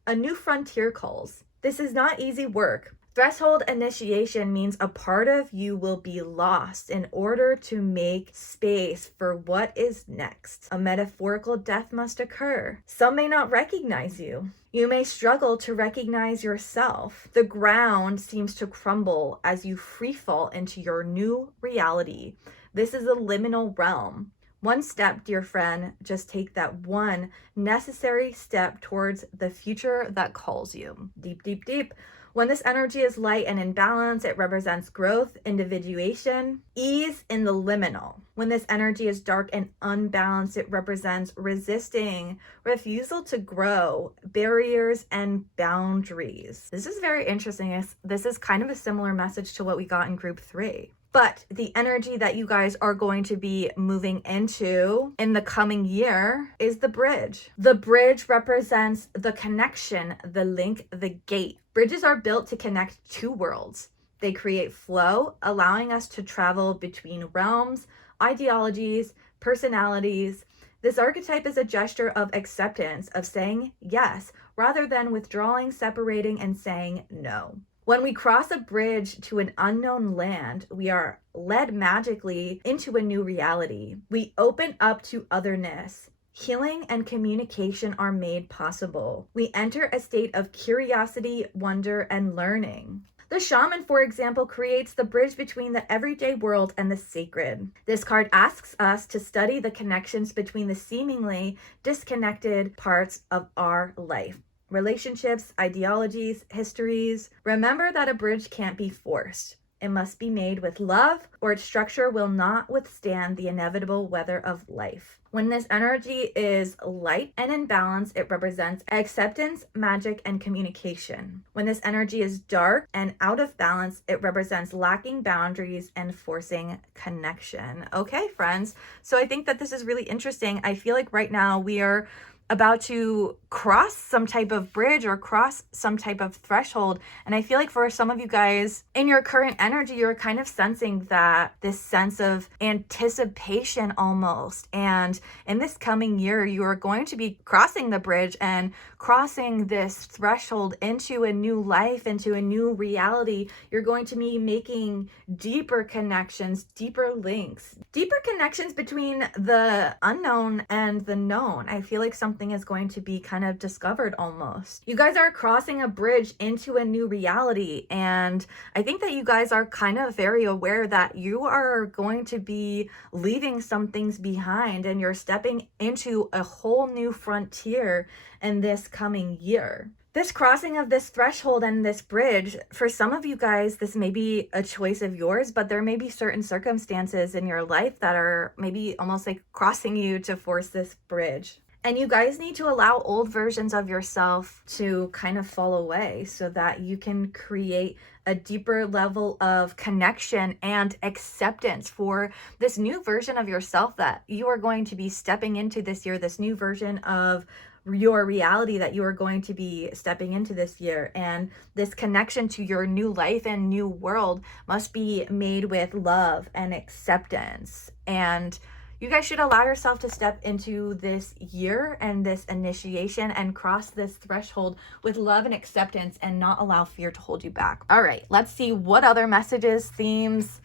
A new frontier calls. This is not easy work. Threshold initiation means a part of you will be lost in order to make space for what is next. A metaphorical death must occur. Some may not recognize you. You may struggle to recognize yourself. The ground seems to crumble as you free fall into your new reality. This is a liminal realm. One step, dear friend, just take that one necessary step towards the future that calls you. Deep, deep, deep. When this energy is light and in balance, it represents growth, individuation, ease in the liminal. When this energy is dark and unbalanced, it represents resisting, refusal to grow, barriers, and boundaries. This is very interesting. This is kind of a similar message to what we got in group 3. But the energy that you guys are going to be moving into in the coming year is the bridge. The bridge represents the connection, the link, the gate. Bridges are built to connect two worlds. They create flow, allowing us to travel between realms, ideologies, personalities. This archetype is a gesture of acceptance, of saying yes, rather than withdrawing, separating, and saying no. When we cross a bridge to an unknown land, we are led magically into a new reality. We open up to otherness. Healing and communication are made possible. We enter a state of curiosity, wonder, and learning. The shaman, for example, creates the bridge between the everyday world and the sacred. This card asks us to study the connections between the seemingly disconnected parts of our life. Relationships, ideologies, histories. Remember that a bridge can't be forced. It must be made with love, or its structure will not withstand the inevitable weather of life. When this energy is light and in balance, it represents acceptance, magic, and communication. When this energy is dark and out of balance, it represents lacking boundaries and forcing connection. Okay, friends. So I think that this is really interesting. I feel like right now we are about to cross some type of bridge or cross some type of threshold. And I feel like for some of you guys in your current energy, you're kind of sensing that this sense of anticipation almost. And in this coming year, you are going to be crossing the bridge and crossing this threshold into a new life, into a new reality. You're going to be making deeper connections, deeper links, deeper connections between the unknown and the known. I feel like something is going to be kind of discovered almost. You guys are crossing a bridge into a new reality. And I think that you guys are kind of very aware that you are going to be leaving some things behind and you're stepping into a whole new frontier in this coming year. This crossing of this threshold and this bridge, for some of you guys, this may be a choice of yours, but there may be certain circumstances in your life that are maybe almost like crossing you to force this bridge. And you guys need to allow old versions of yourself to kind of fall away so that you can create a deeper level of connection and acceptance for this new version of yourself that you are going to be stepping into this year, this new version of your reality that you are going to be stepping into this year. And this connection to your new life and new world must be made with love and acceptance. And you guys should allow yourself to step into this year and this initiation and cross this threshold with love and acceptance and not allow fear to hold you back. All right, let's see what other messages, themes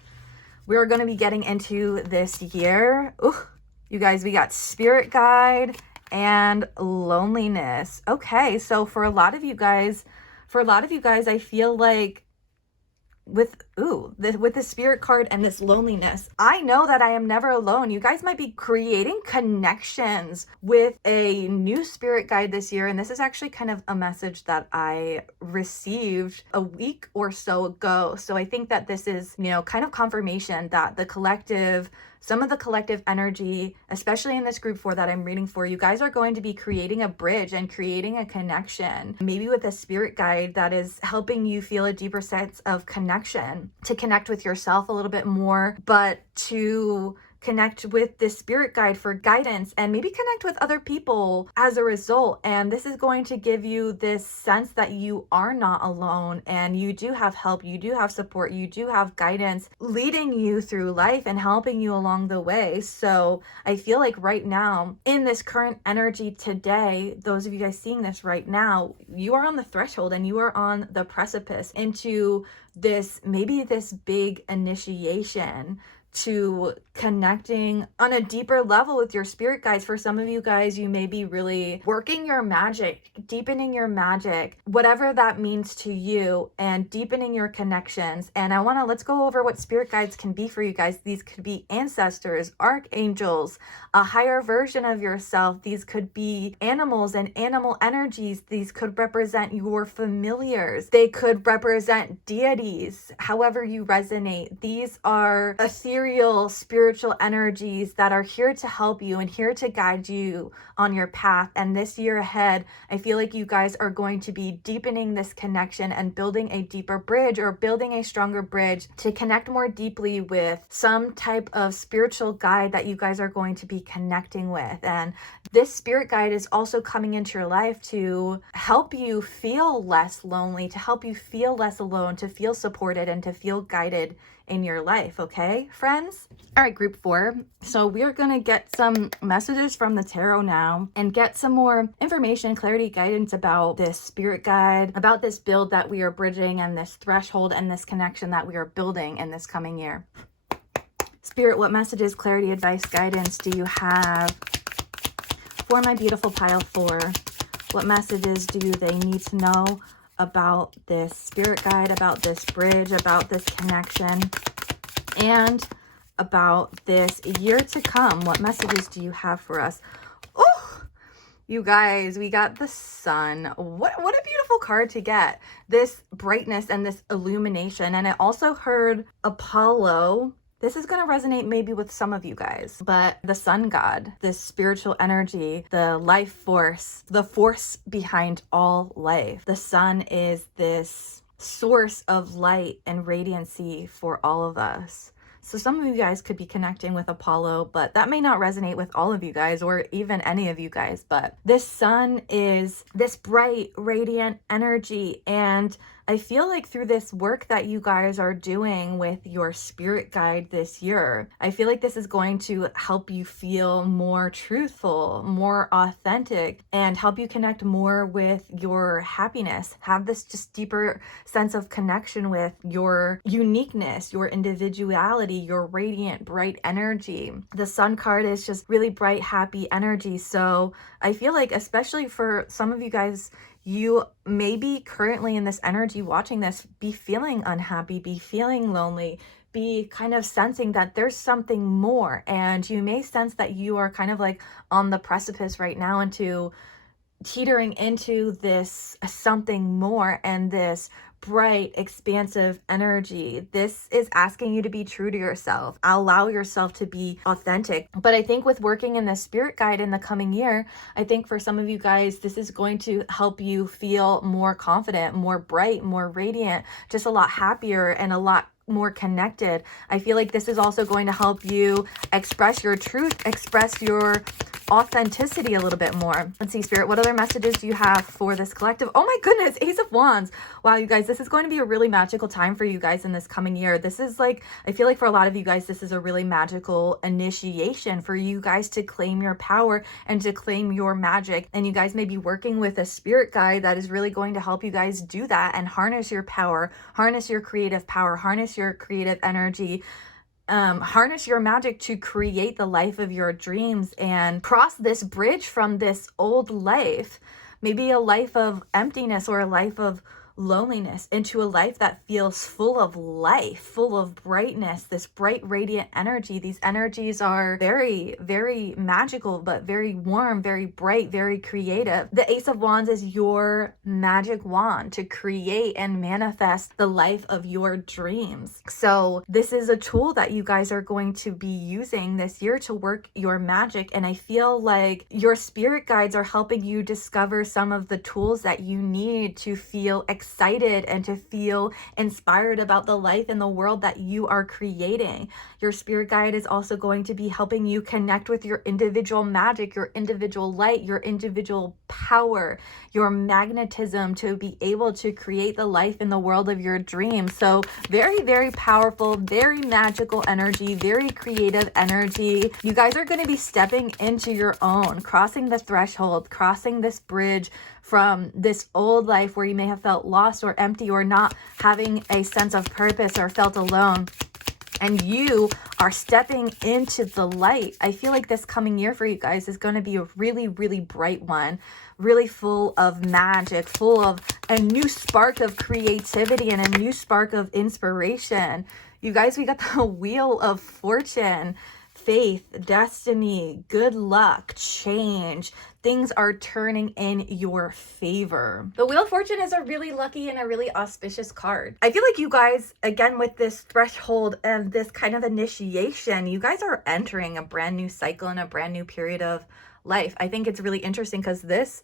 we're going to be getting into this year. Ooh, you guys, we got spirit guide and loneliness. Okay, so for a lot of you guys, I feel like with the spirit card and this loneliness, I know that I am never alone. You guys might be creating connections with a new spirit guide this year. And this is actually kind of a message that I received a week or so ago. So I think that this is, kind of confirmation that some of the collective energy, especially in this group 4 that I'm reading for, you guys are going to be creating a bridge and creating a connection, maybe with a spirit guide that is helping you feel a deeper sense of connection, to connect with yourself a little bit more, but to connect with this spirit guide for guidance, and maybe connect with other people as a result. And this is going to give you this sense that you are not alone, and you do have help, you do have support, you do have guidance leading you through life and helping you along the way. So I feel like right now, in this current energy today, those of you guys seeing this right now, you are on the threshold and you are on the precipice into this, maybe this big initiation to connecting on a deeper level with your spirit guides. For some of you guys, you may be really working your magic, deepening your magic, whatever that means to you, and deepening your connections. And let's go over what spirit guides can be for you guys. These could be ancestors, archangels, a higher version of yourself. These could be animals and animal energies. These could represent your familiars. They could represent deities, however you resonate. These are ethereal spiritual energies that are here to help you and here to guide you on your path. And this year ahead, I feel like you guys are going to be deepening this connection and building a deeper bridge, or building a stronger bridge to connect more deeply with some type of spiritual guide that you guys are going to be connecting with. And this spirit guide is also coming into your life to help you feel less lonely, to help you feel less alone, to feel supported, and to feel guided in your life. Okay, friends? All right, group 4. So we're going to get some messages from the tarot now and get some more information, clarity, guidance about this spirit guide, about this build that we are bridging, and this threshold and this connection that we are building in this coming year. Spirit, what messages, clarity, advice, guidance do you have for my beautiful pile 4? What messages do they need to know about this spirit guide, about this bridge, about this connection, and about this year to come? What messages do you have for us? Oh, you guys, we got the sun. What a beautiful card to get. This brightness and this illumination. And I also heard Apollo. This is going to resonate maybe with some of you guys, but the sun god, this spiritual energy, the life force, the force behind all life. The sun is this source of light and radiancy for all of us. So some of you guys could be connecting with Apollo, but that may not resonate with all of you guys, or even any of you guys. But this sun is this bright, radiant energy. And I feel like through this work that you guys are doing with your spirit guide this year, I feel like this is going to help you feel more truthful, more authentic, and help you connect more with your happiness. Have this just deeper sense of connection with your uniqueness, your individuality, your radiant, bright energy. The sun card is just really bright, happy energy. So I feel like, especially for some of you guys, you may be currently in this energy watching this, be feeling unhappy, be feeling lonely, be kind of sensing that there's something more. And you may sense that you are kind of like on the precipice right now into teetering into this something more, and this bright, expansive energy. This is asking you to be true to yourself. Allow yourself to be authentic. But I think with working in the spirit guide in the coming year, I think for some of you guys, this is going to help you feel more confident, more bright, more radiant, just a lot happier and a lot more connected. I feel like this is also going to help you express your truth, express your authenticity a little bit more. Let's see, Spirit, what other messages do you have for this collective? Oh my goodness, Ace of Wands. Wow, you guys, this is going to be a really magical time for you guys in this coming year. This is like, I feel like for a lot of you guys, this is a really magical initiation for you guys to claim your power and to claim your magic. And you guys may be working with a spirit guide that is really going to help you guys do that and harness your power, harness your creative power, harness your creative energy, harness your magic to create the life of your dreams and cross this bridge from this old life, maybe a life of emptiness or a life of loneliness, into a life that feels full of life, full of brightness, this bright, radiant energy. These energies are very, very magical, but very warm, very bright, very creative. The Ace of Wands is your magic wand to create and manifest the life of your dreams. So this is a tool that you guys are going to be using this year to work your magic. And I feel like your spirit guides are helping you discover some of the tools that you need to feel expressive excited and to feel inspired about the life and the world that you are creating. Your spirit guide is also going to be helping you connect with your individual magic, your individual light, your individual power, your magnetism to be able to create the life in the world of your dreams. So very, very powerful, very magical energy, very creative energy. You guys are going to be stepping into your own, crossing the threshold, crossing this bridge from this old life where you may have felt lost or empty or not having a sense of purpose or felt alone. And you are stepping into the light. I feel like this coming year for you guys is going to be a really, really bright one, really full of magic, full of a new spark of creativity and a new spark of inspiration. You guys, we got the Wheel of Fortune. Faith, destiny, good luck, change. Things are turning in your favor. The Wheel of Fortune is a really lucky and a really auspicious card. I feel like you guys, again, with this threshold and this kind of initiation, you guys are entering a brand new cycle and a brand new period of life. I think it's really interesting because this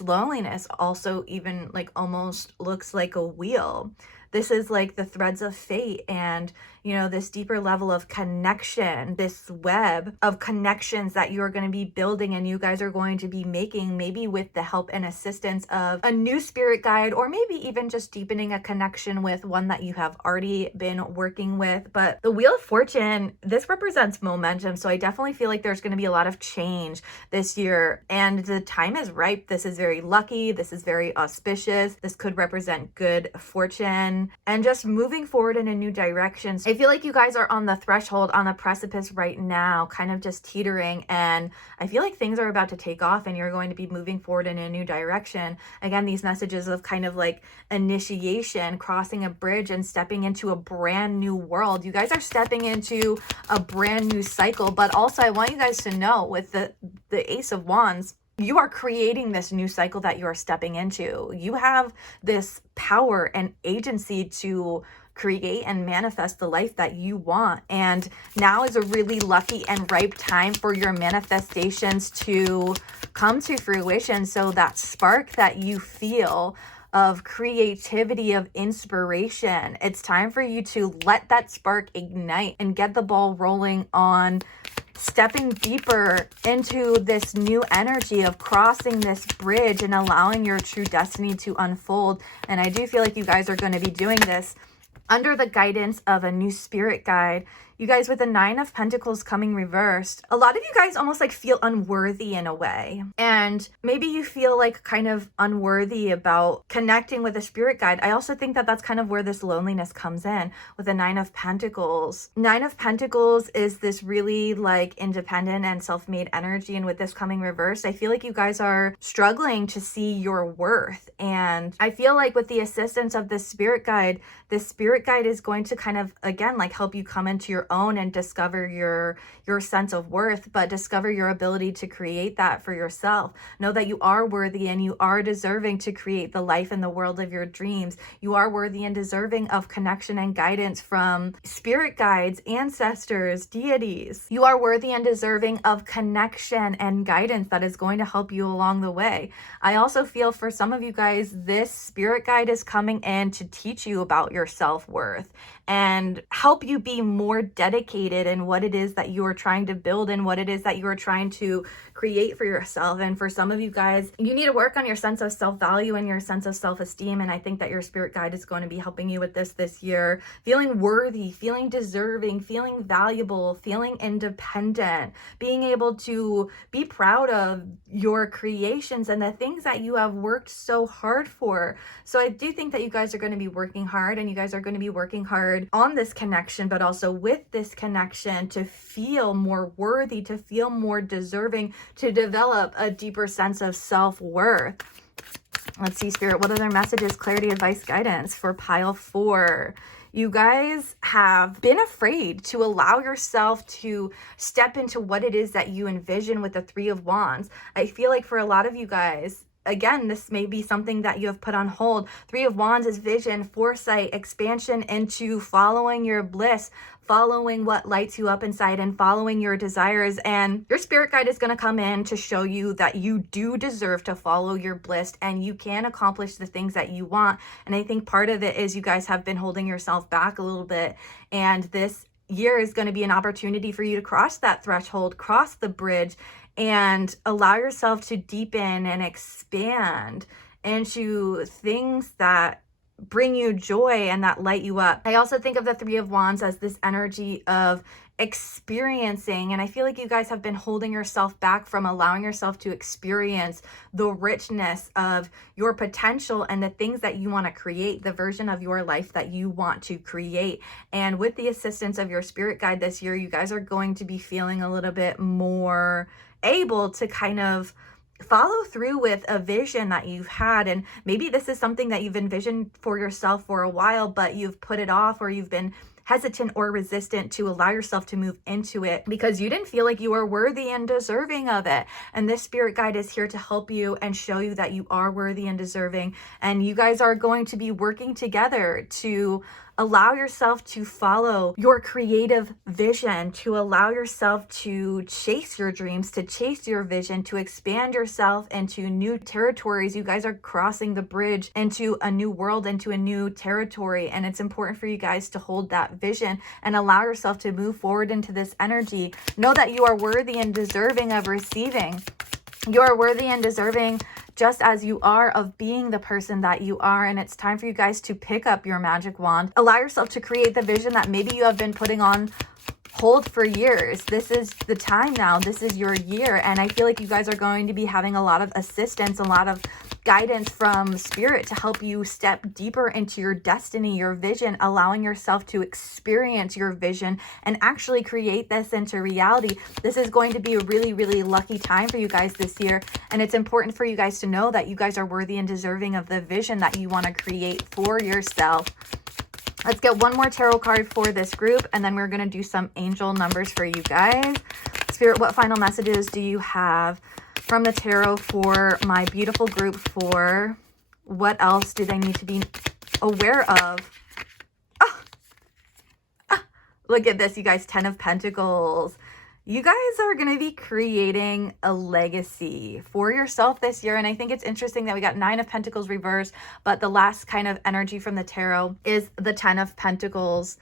loneliness also even like almost looks like a wheel. This is like the threads of fate and, you know, this deeper level of connection, this web of connections that you're going to be building and you guys are going to be making, maybe with the help and assistance of a new spirit guide, or maybe even just deepening a connection with one that you have already been working with. But the Wheel of Fortune, this represents momentum. So I definitely feel like there's going to be a lot of change this year and the time is ripe. This is very lucky. This is very auspicious. This could represent good fortune and just moving forward in a new direction. So I feel like you guys are on the threshold, on the precipice right now, kind of just teetering. And I feel like things are about to take off and you're going to be moving forward in a new direction. Again, these messages of kind of like initiation, crossing a bridge and stepping into a brand new world. You guys are stepping into a brand new cycle. But also I want you guys to know with the Ace of Wands, you are creating this new cycle that you are stepping into. You have this power and agency to create and manifest the life that you want. And now is a really lucky and ripe time for your manifestations to come to fruition. So that spark that you feel of creativity, of inspiration, it's time for you to let that spark ignite and get the ball rolling on stepping deeper into this new energy of crossing this bridge and allowing your true destiny to unfold. And I do feel like you guys are going to be doing this under the guidance of a new spirit guide. You guys, with the 9 of Pentacles coming reversed, a lot of you guys almost like feel unworthy in a way. And maybe you feel like kind of unworthy about connecting with a spirit guide. I also think that that's kind of where this loneliness comes in with the 9 of Pentacles. 9 of Pentacles is this really like independent and self-made energy. And with this coming reversed, I feel like you guys are struggling to see your worth. And I feel like with the assistance of this spirit guide is going to kind of, again, like help you come into your own and discover your sense of worth, but discover your ability to create that for yourself. Know that you are worthy and you are deserving to create the life and the world of your dreams. You are worthy and deserving of connection and guidance from spirit guides, ancestors, deities. You are worthy and deserving of connection and guidance that is going to help you along the way. I also feel for some of you guys, this spirit guide is coming in to teach you about your self-worth and help you be more dedicated in what it is that you are trying to build and what it is that you are trying to create for yourself. And for some of you guys, you need to work on your sense of self-value and your sense of self-esteem. And I think that your spirit guide is going to be helping you with this year, feeling worthy, feeling deserving, feeling valuable, feeling independent, being able to be proud of your creations and the things that you have worked so hard for. So I do think that you guys are going to be working hard, and you guys are going to be working hard on this connection, but also with this connection to feel more worthy, to feel more deserving, to develop a deeper sense of self-worth. Let's see, Spirit, what other messages, clarity, advice, guidance for pile 4? You guys have been afraid to allow yourself to step into what it is that you envision with the 3 of Wands. I feel like for a lot of you guys, again, this may be something that you have put on hold. Three of Wands is vision, foresight, expansion into following your bliss, following what lights you up inside and following your desires. And your spirit guide is going to come in to show you that you do deserve to follow your bliss and you can accomplish the things that you want. And I think part of it is you guys have been holding yourself back a little bit. And this year is going to be an opportunity for you to cross that threshold, cross the bridge, and allow yourself to deepen and expand into things that bring you joy and that light you up. I also think of the Three of Wands as this energy of experiencing, and I feel like you guys have been holding yourself back from allowing yourself to experience the richness of your potential and the things that you want to create, the version of your life that you want to create. And with the assistance of your spirit guide this year, you guys are going to be feeling a little bit more able to kind of follow through with a vision that you've had. And maybe this is something that you've envisioned for yourself for a while, but you've put it off, or you've been hesitant or resistant to allow yourself to move into it because you didn't feel like you were worthy and deserving of it. And this spirit guide is here to help you and show you that you are worthy and deserving. And you guys are going to be working together to allow yourself to follow your creative vision, to allow yourself to chase your dreams, to chase your vision, to expand yourself into new territories. You guys are crossing the bridge into a new world, into a new territory. And it's important for you guys to hold that vision and allow yourself to move forward into this energy. Know that you are worthy and deserving of receiving. You are worthy and deserving just as you are of being the person that you are. And it's time for you guys to pick up your magic wand. Allow yourself to create the vision that maybe you have been putting on hold for years. This is the time now. This is your year. And I feel like you guys are going to be having a lot of assistance, a lot of guidance from spirit to help you step deeper into your destiny, your vision, allowing yourself to experience your vision and actually create this into reality. This is going to be a really, really lucky time for you guys this year. And it's important for you guys to know that you guys are worthy and deserving of the vision that you want to create for yourself. Let's get one more tarot card for this group, and then we're going to do some angel numbers for you guys. Spirit, what final messages do you have from the tarot for my beautiful group? For what else do they need to be aware of? Look at this, you guys. 10 of Pentacles. You guys are going to be creating a legacy for yourself this year. And I think it's interesting that we got 9 of Pentacles reversed, but the last kind of energy from the tarot is the 10 of Pentacles.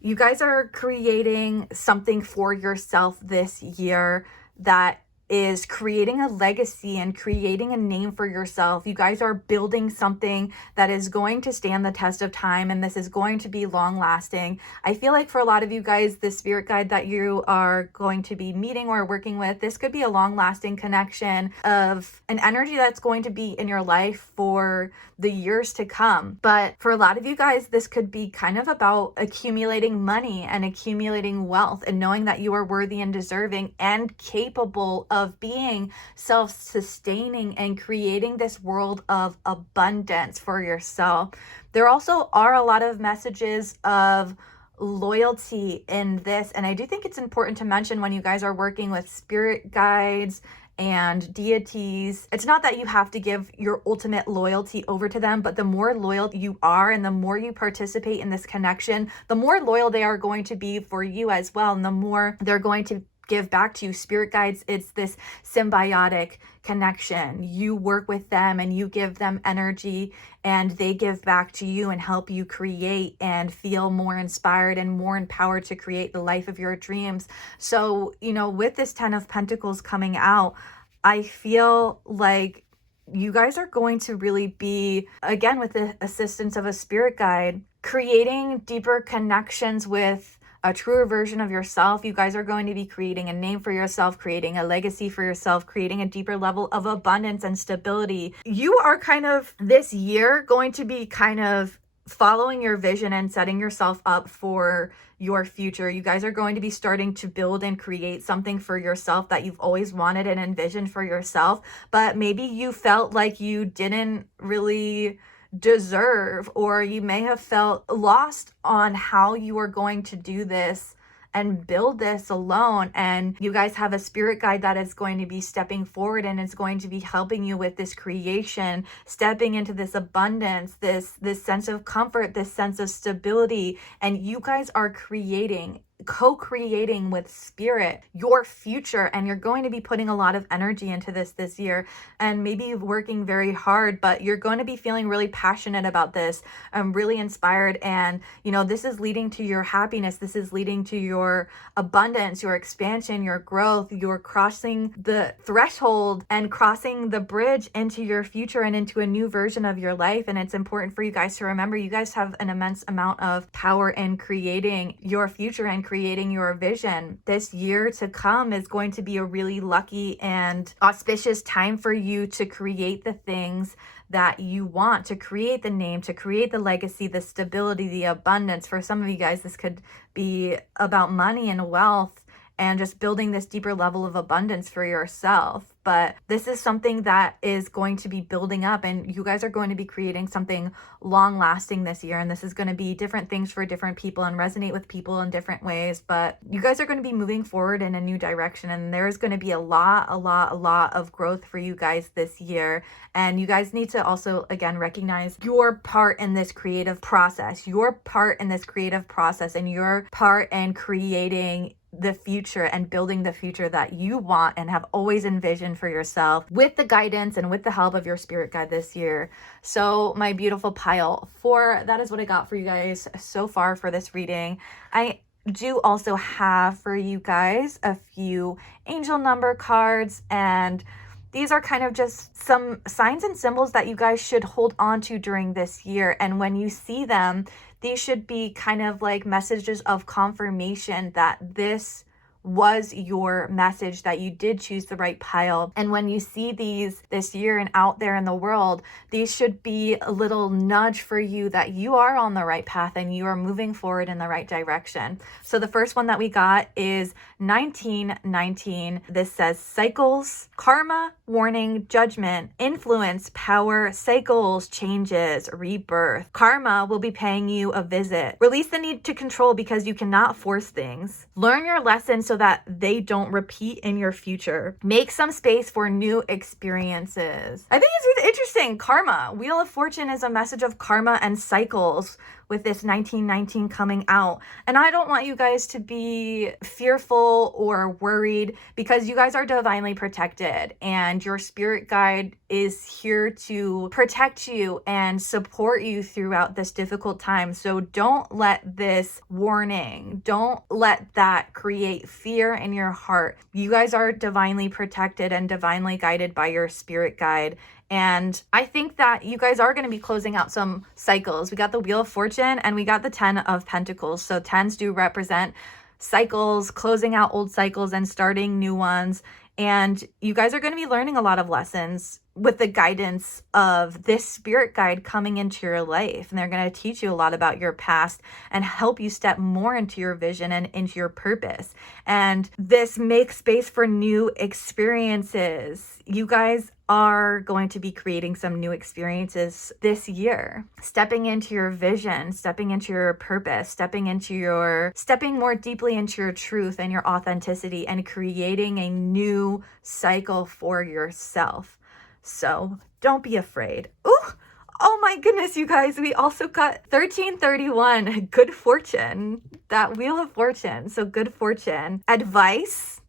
You guys are creating something for yourself this year that is creating a legacy and creating a name for yourself. You guys are building something that is going to stand the test of time, and this is going to be long lasting. I feel like for a lot of you guys, the spirit guide that you are going to be meeting or working with, this could be a long lasting connection of an energy that's going to be in your life for the years to come. But for a lot of you guys, this could be kind of about accumulating money and accumulating wealth and knowing that you are worthy and deserving and capable of being self-sustaining and creating this world of abundance for yourself. There also are a lot of messages of loyalty in this, and I do think it's important to mention when you guys are working with spirit guides and deities, it's not that you have to give your ultimate loyalty over to them, but the more loyal you are and the more you participate in this connection, the more loyal they are going to be for you as well, and the more they're going to give back to you. Spirit guides, it's this symbiotic connection. You work with them and you give them energy, and they give back to you and help you create and feel more inspired and more empowered to create the life of your dreams. So, you know, with this 10 of Pentacles coming out, I feel like you guys are going to really be, again, with the assistance of a spirit guide, creating deeper connections with a truer version of yourself. You guys are going to be creating a name for yourself, creating a legacy for yourself, creating a deeper level of abundance and stability. You are kind of this year going to be kind of following your vision and setting yourself up for your future. You guys are going to be starting to build and create something for yourself that you've always wanted and envisioned for yourself, but maybe you felt like you didn't really deserve, or you may have felt lost on how you are going to do this and build this alone. And you guys have a spirit guide that is going to be stepping forward and it's going to be helping you with this creation, stepping into this abundance, this sense of comfort, this sense of stability. And you guys are co-creating with spirit your future, and you're going to be putting a lot of energy into this year, and maybe working very hard, but you're going to be feeling really passionate about this. I'm really inspired, and this is leading to your happiness. This is leading to your abundance, your expansion, your growth. You're crossing the threshold and crossing the bridge into your future and into a new version of your life. And it's important for you guys to remember, you guys have an immense amount of power in creating your future and creating your vision. This year to come is going to be a really lucky and auspicious time for you to create the things that you want, to create the name, to create the legacy, the stability, the abundance. For some of you guys, this could be about money and wealth and just building this deeper level of abundance for yourself. But this is something that is going to be building up, and you guys are going to be creating something long lasting this year. And this is going to be different things for different people and resonate with people in different ways. But you guys are going to be moving forward in a new direction, and there's going to be a lot of growth for you guys this year. And you guys need to also, again, recognize your part in this creative process, and your part in creating the future and building the future that you want and have always envisioned for yourself, with the guidance and with the help of your spirit guide this year. So my beautiful pile 4, that is what I got for you guys so far for this reading. I do also have for you guys a few angel number cards, and these are kind of just some signs and symbols that you guys should hold on to during this year. And when you see them, these should be kind of like messages of confirmation that this was your message, that you did choose the right pile. And when you see these this year and out there in the world, these should be a little nudge for you that you are on the right path and you are moving forward in the right direction. So the first one that we got is 1919. This says cycles, karma, warning, judgment, influence, power, cycles, changes, rebirth. Karma will be paying you a visit. Release the need to control because you cannot force things. Learn your lesson so that they don't repeat in your future. Make some space for new experiences. I think it's really interesting. Karma. Wheel of Fortune is a message of karma and cycles with this 1919 coming out. And I don't want you guys to be fearful or worried, because you guys are divinely protected and your spirit guide is here to protect you and support you throughout this difficult time. So don't let this warning, don't let that create fear in your heart. You guys are divinely protected and divinely guided by your spirit guide. And I think that you guys are going to be closing out some cycles. We got the Wheel of Fortune and we got the 10 of Pentacles. So 10s do represent cycles, closing out old cycles and starting new ones. And you guys are going to be learning a lot of lessons with the guidance of this spirit guide coming into your life. And they're going to teach you a lot about your past and help you step more into your vision and into your purpose. And this makes space for new experiences. You guys are going to be creating some new experiences this year, stepping into your vision, stepping into your purpose, stepping more deeply into your truth and your authenticity, and creating a new cycle for yourself. So don't be afraid. Ooh, oh my goodness, you guys, we also got 1331, good fortune, that Wheel of Fortune. So good fortune, advice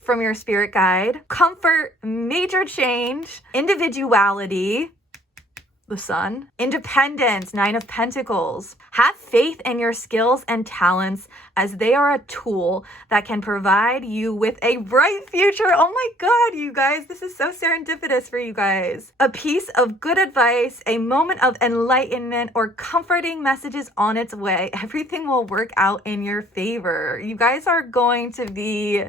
from your spirit guide, comfort, major change, individuality, the Sun, independence, 9 of Pentacles. Have faith in your skills and talents, as they are a tool that can provide you with a bright future. Oh my God, you guys, this is so serendipitous for you guys. A piece of good advice, a moment of enlightenment, or comforting messages on its way. Everything will work out in your favor. You guys are going to be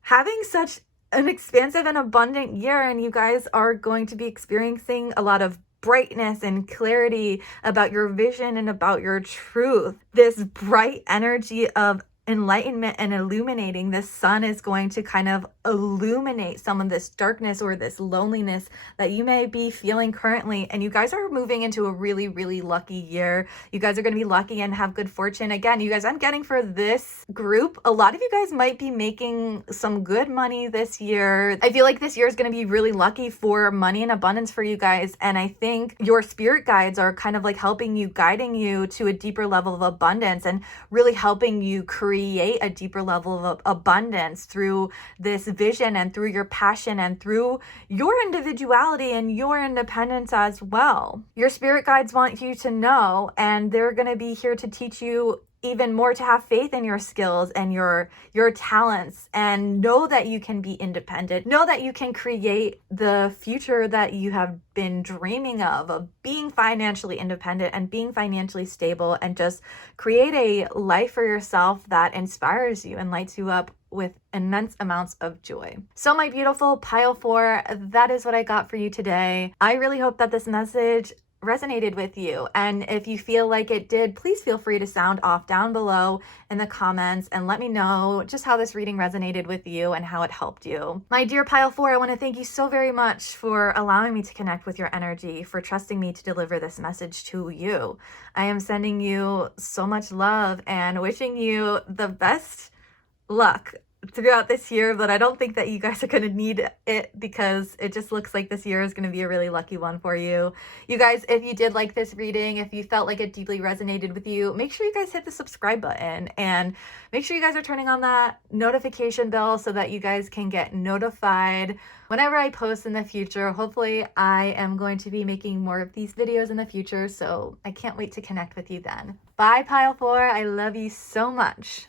having such an expansive and abundant year, and you guys are going to be experiencing a lot of brightness and clarity about your vision and about your truth. This bright energy of enlightenment and illuminating. This sun is going to kind of illuminate some of this darkness or this loneliness that you may be feeling currently. And you guys are moving into a really, really lucky year. You guys are going to be lucky and have good fortune. Again, you guys, I'm getting for this group, a lot of you guys might be making some good money this year. I feel like this year is going to be really lucky for money and abundance for you guys. And I think your spirit guides are kind of like helping you, guiding you to a deeper level of abundance and really helping you create a deeper level of abundance through this vision and through your passion and through your individuality and your independence as well. Your spirit guides want you to know, and they're going to be here to teach you even more to have faith in your skills and your talents, and know that you can be independent. Know that you can create the future that you have been dreaming of being financially independent and being financially stable, and just create a life for yourself that inspires you and lights you up with immense amounts of joy. So my beautiful pile 4, that is what I got for you today. I really hope that this message resonated with you, and if you feel like it did, please feel free to sound off down below in the comments and let me know just how this reading resonated with you and how it helped you. My dear pile 4, I want to thank you so very much for allowing me to connect with your energy, for trusting me to deliver this message to you. I am sending you so much love and wishing you the best luck throughout this year, but I don't think that you guys are going to need it, because it just looks like this year is going to be a really lucky one for you. You guys, if you did like this reading, if you felt like it deeply resonated with you, make sure you guys hit the subscribe button and make sure you guys are turning on that notification bell so that you guys can get notified whenever I post in the future. Hopefully I am going to be making more of these videos in the future, so I can't wait to connect with you then. Bye, pile 4. I love you so much.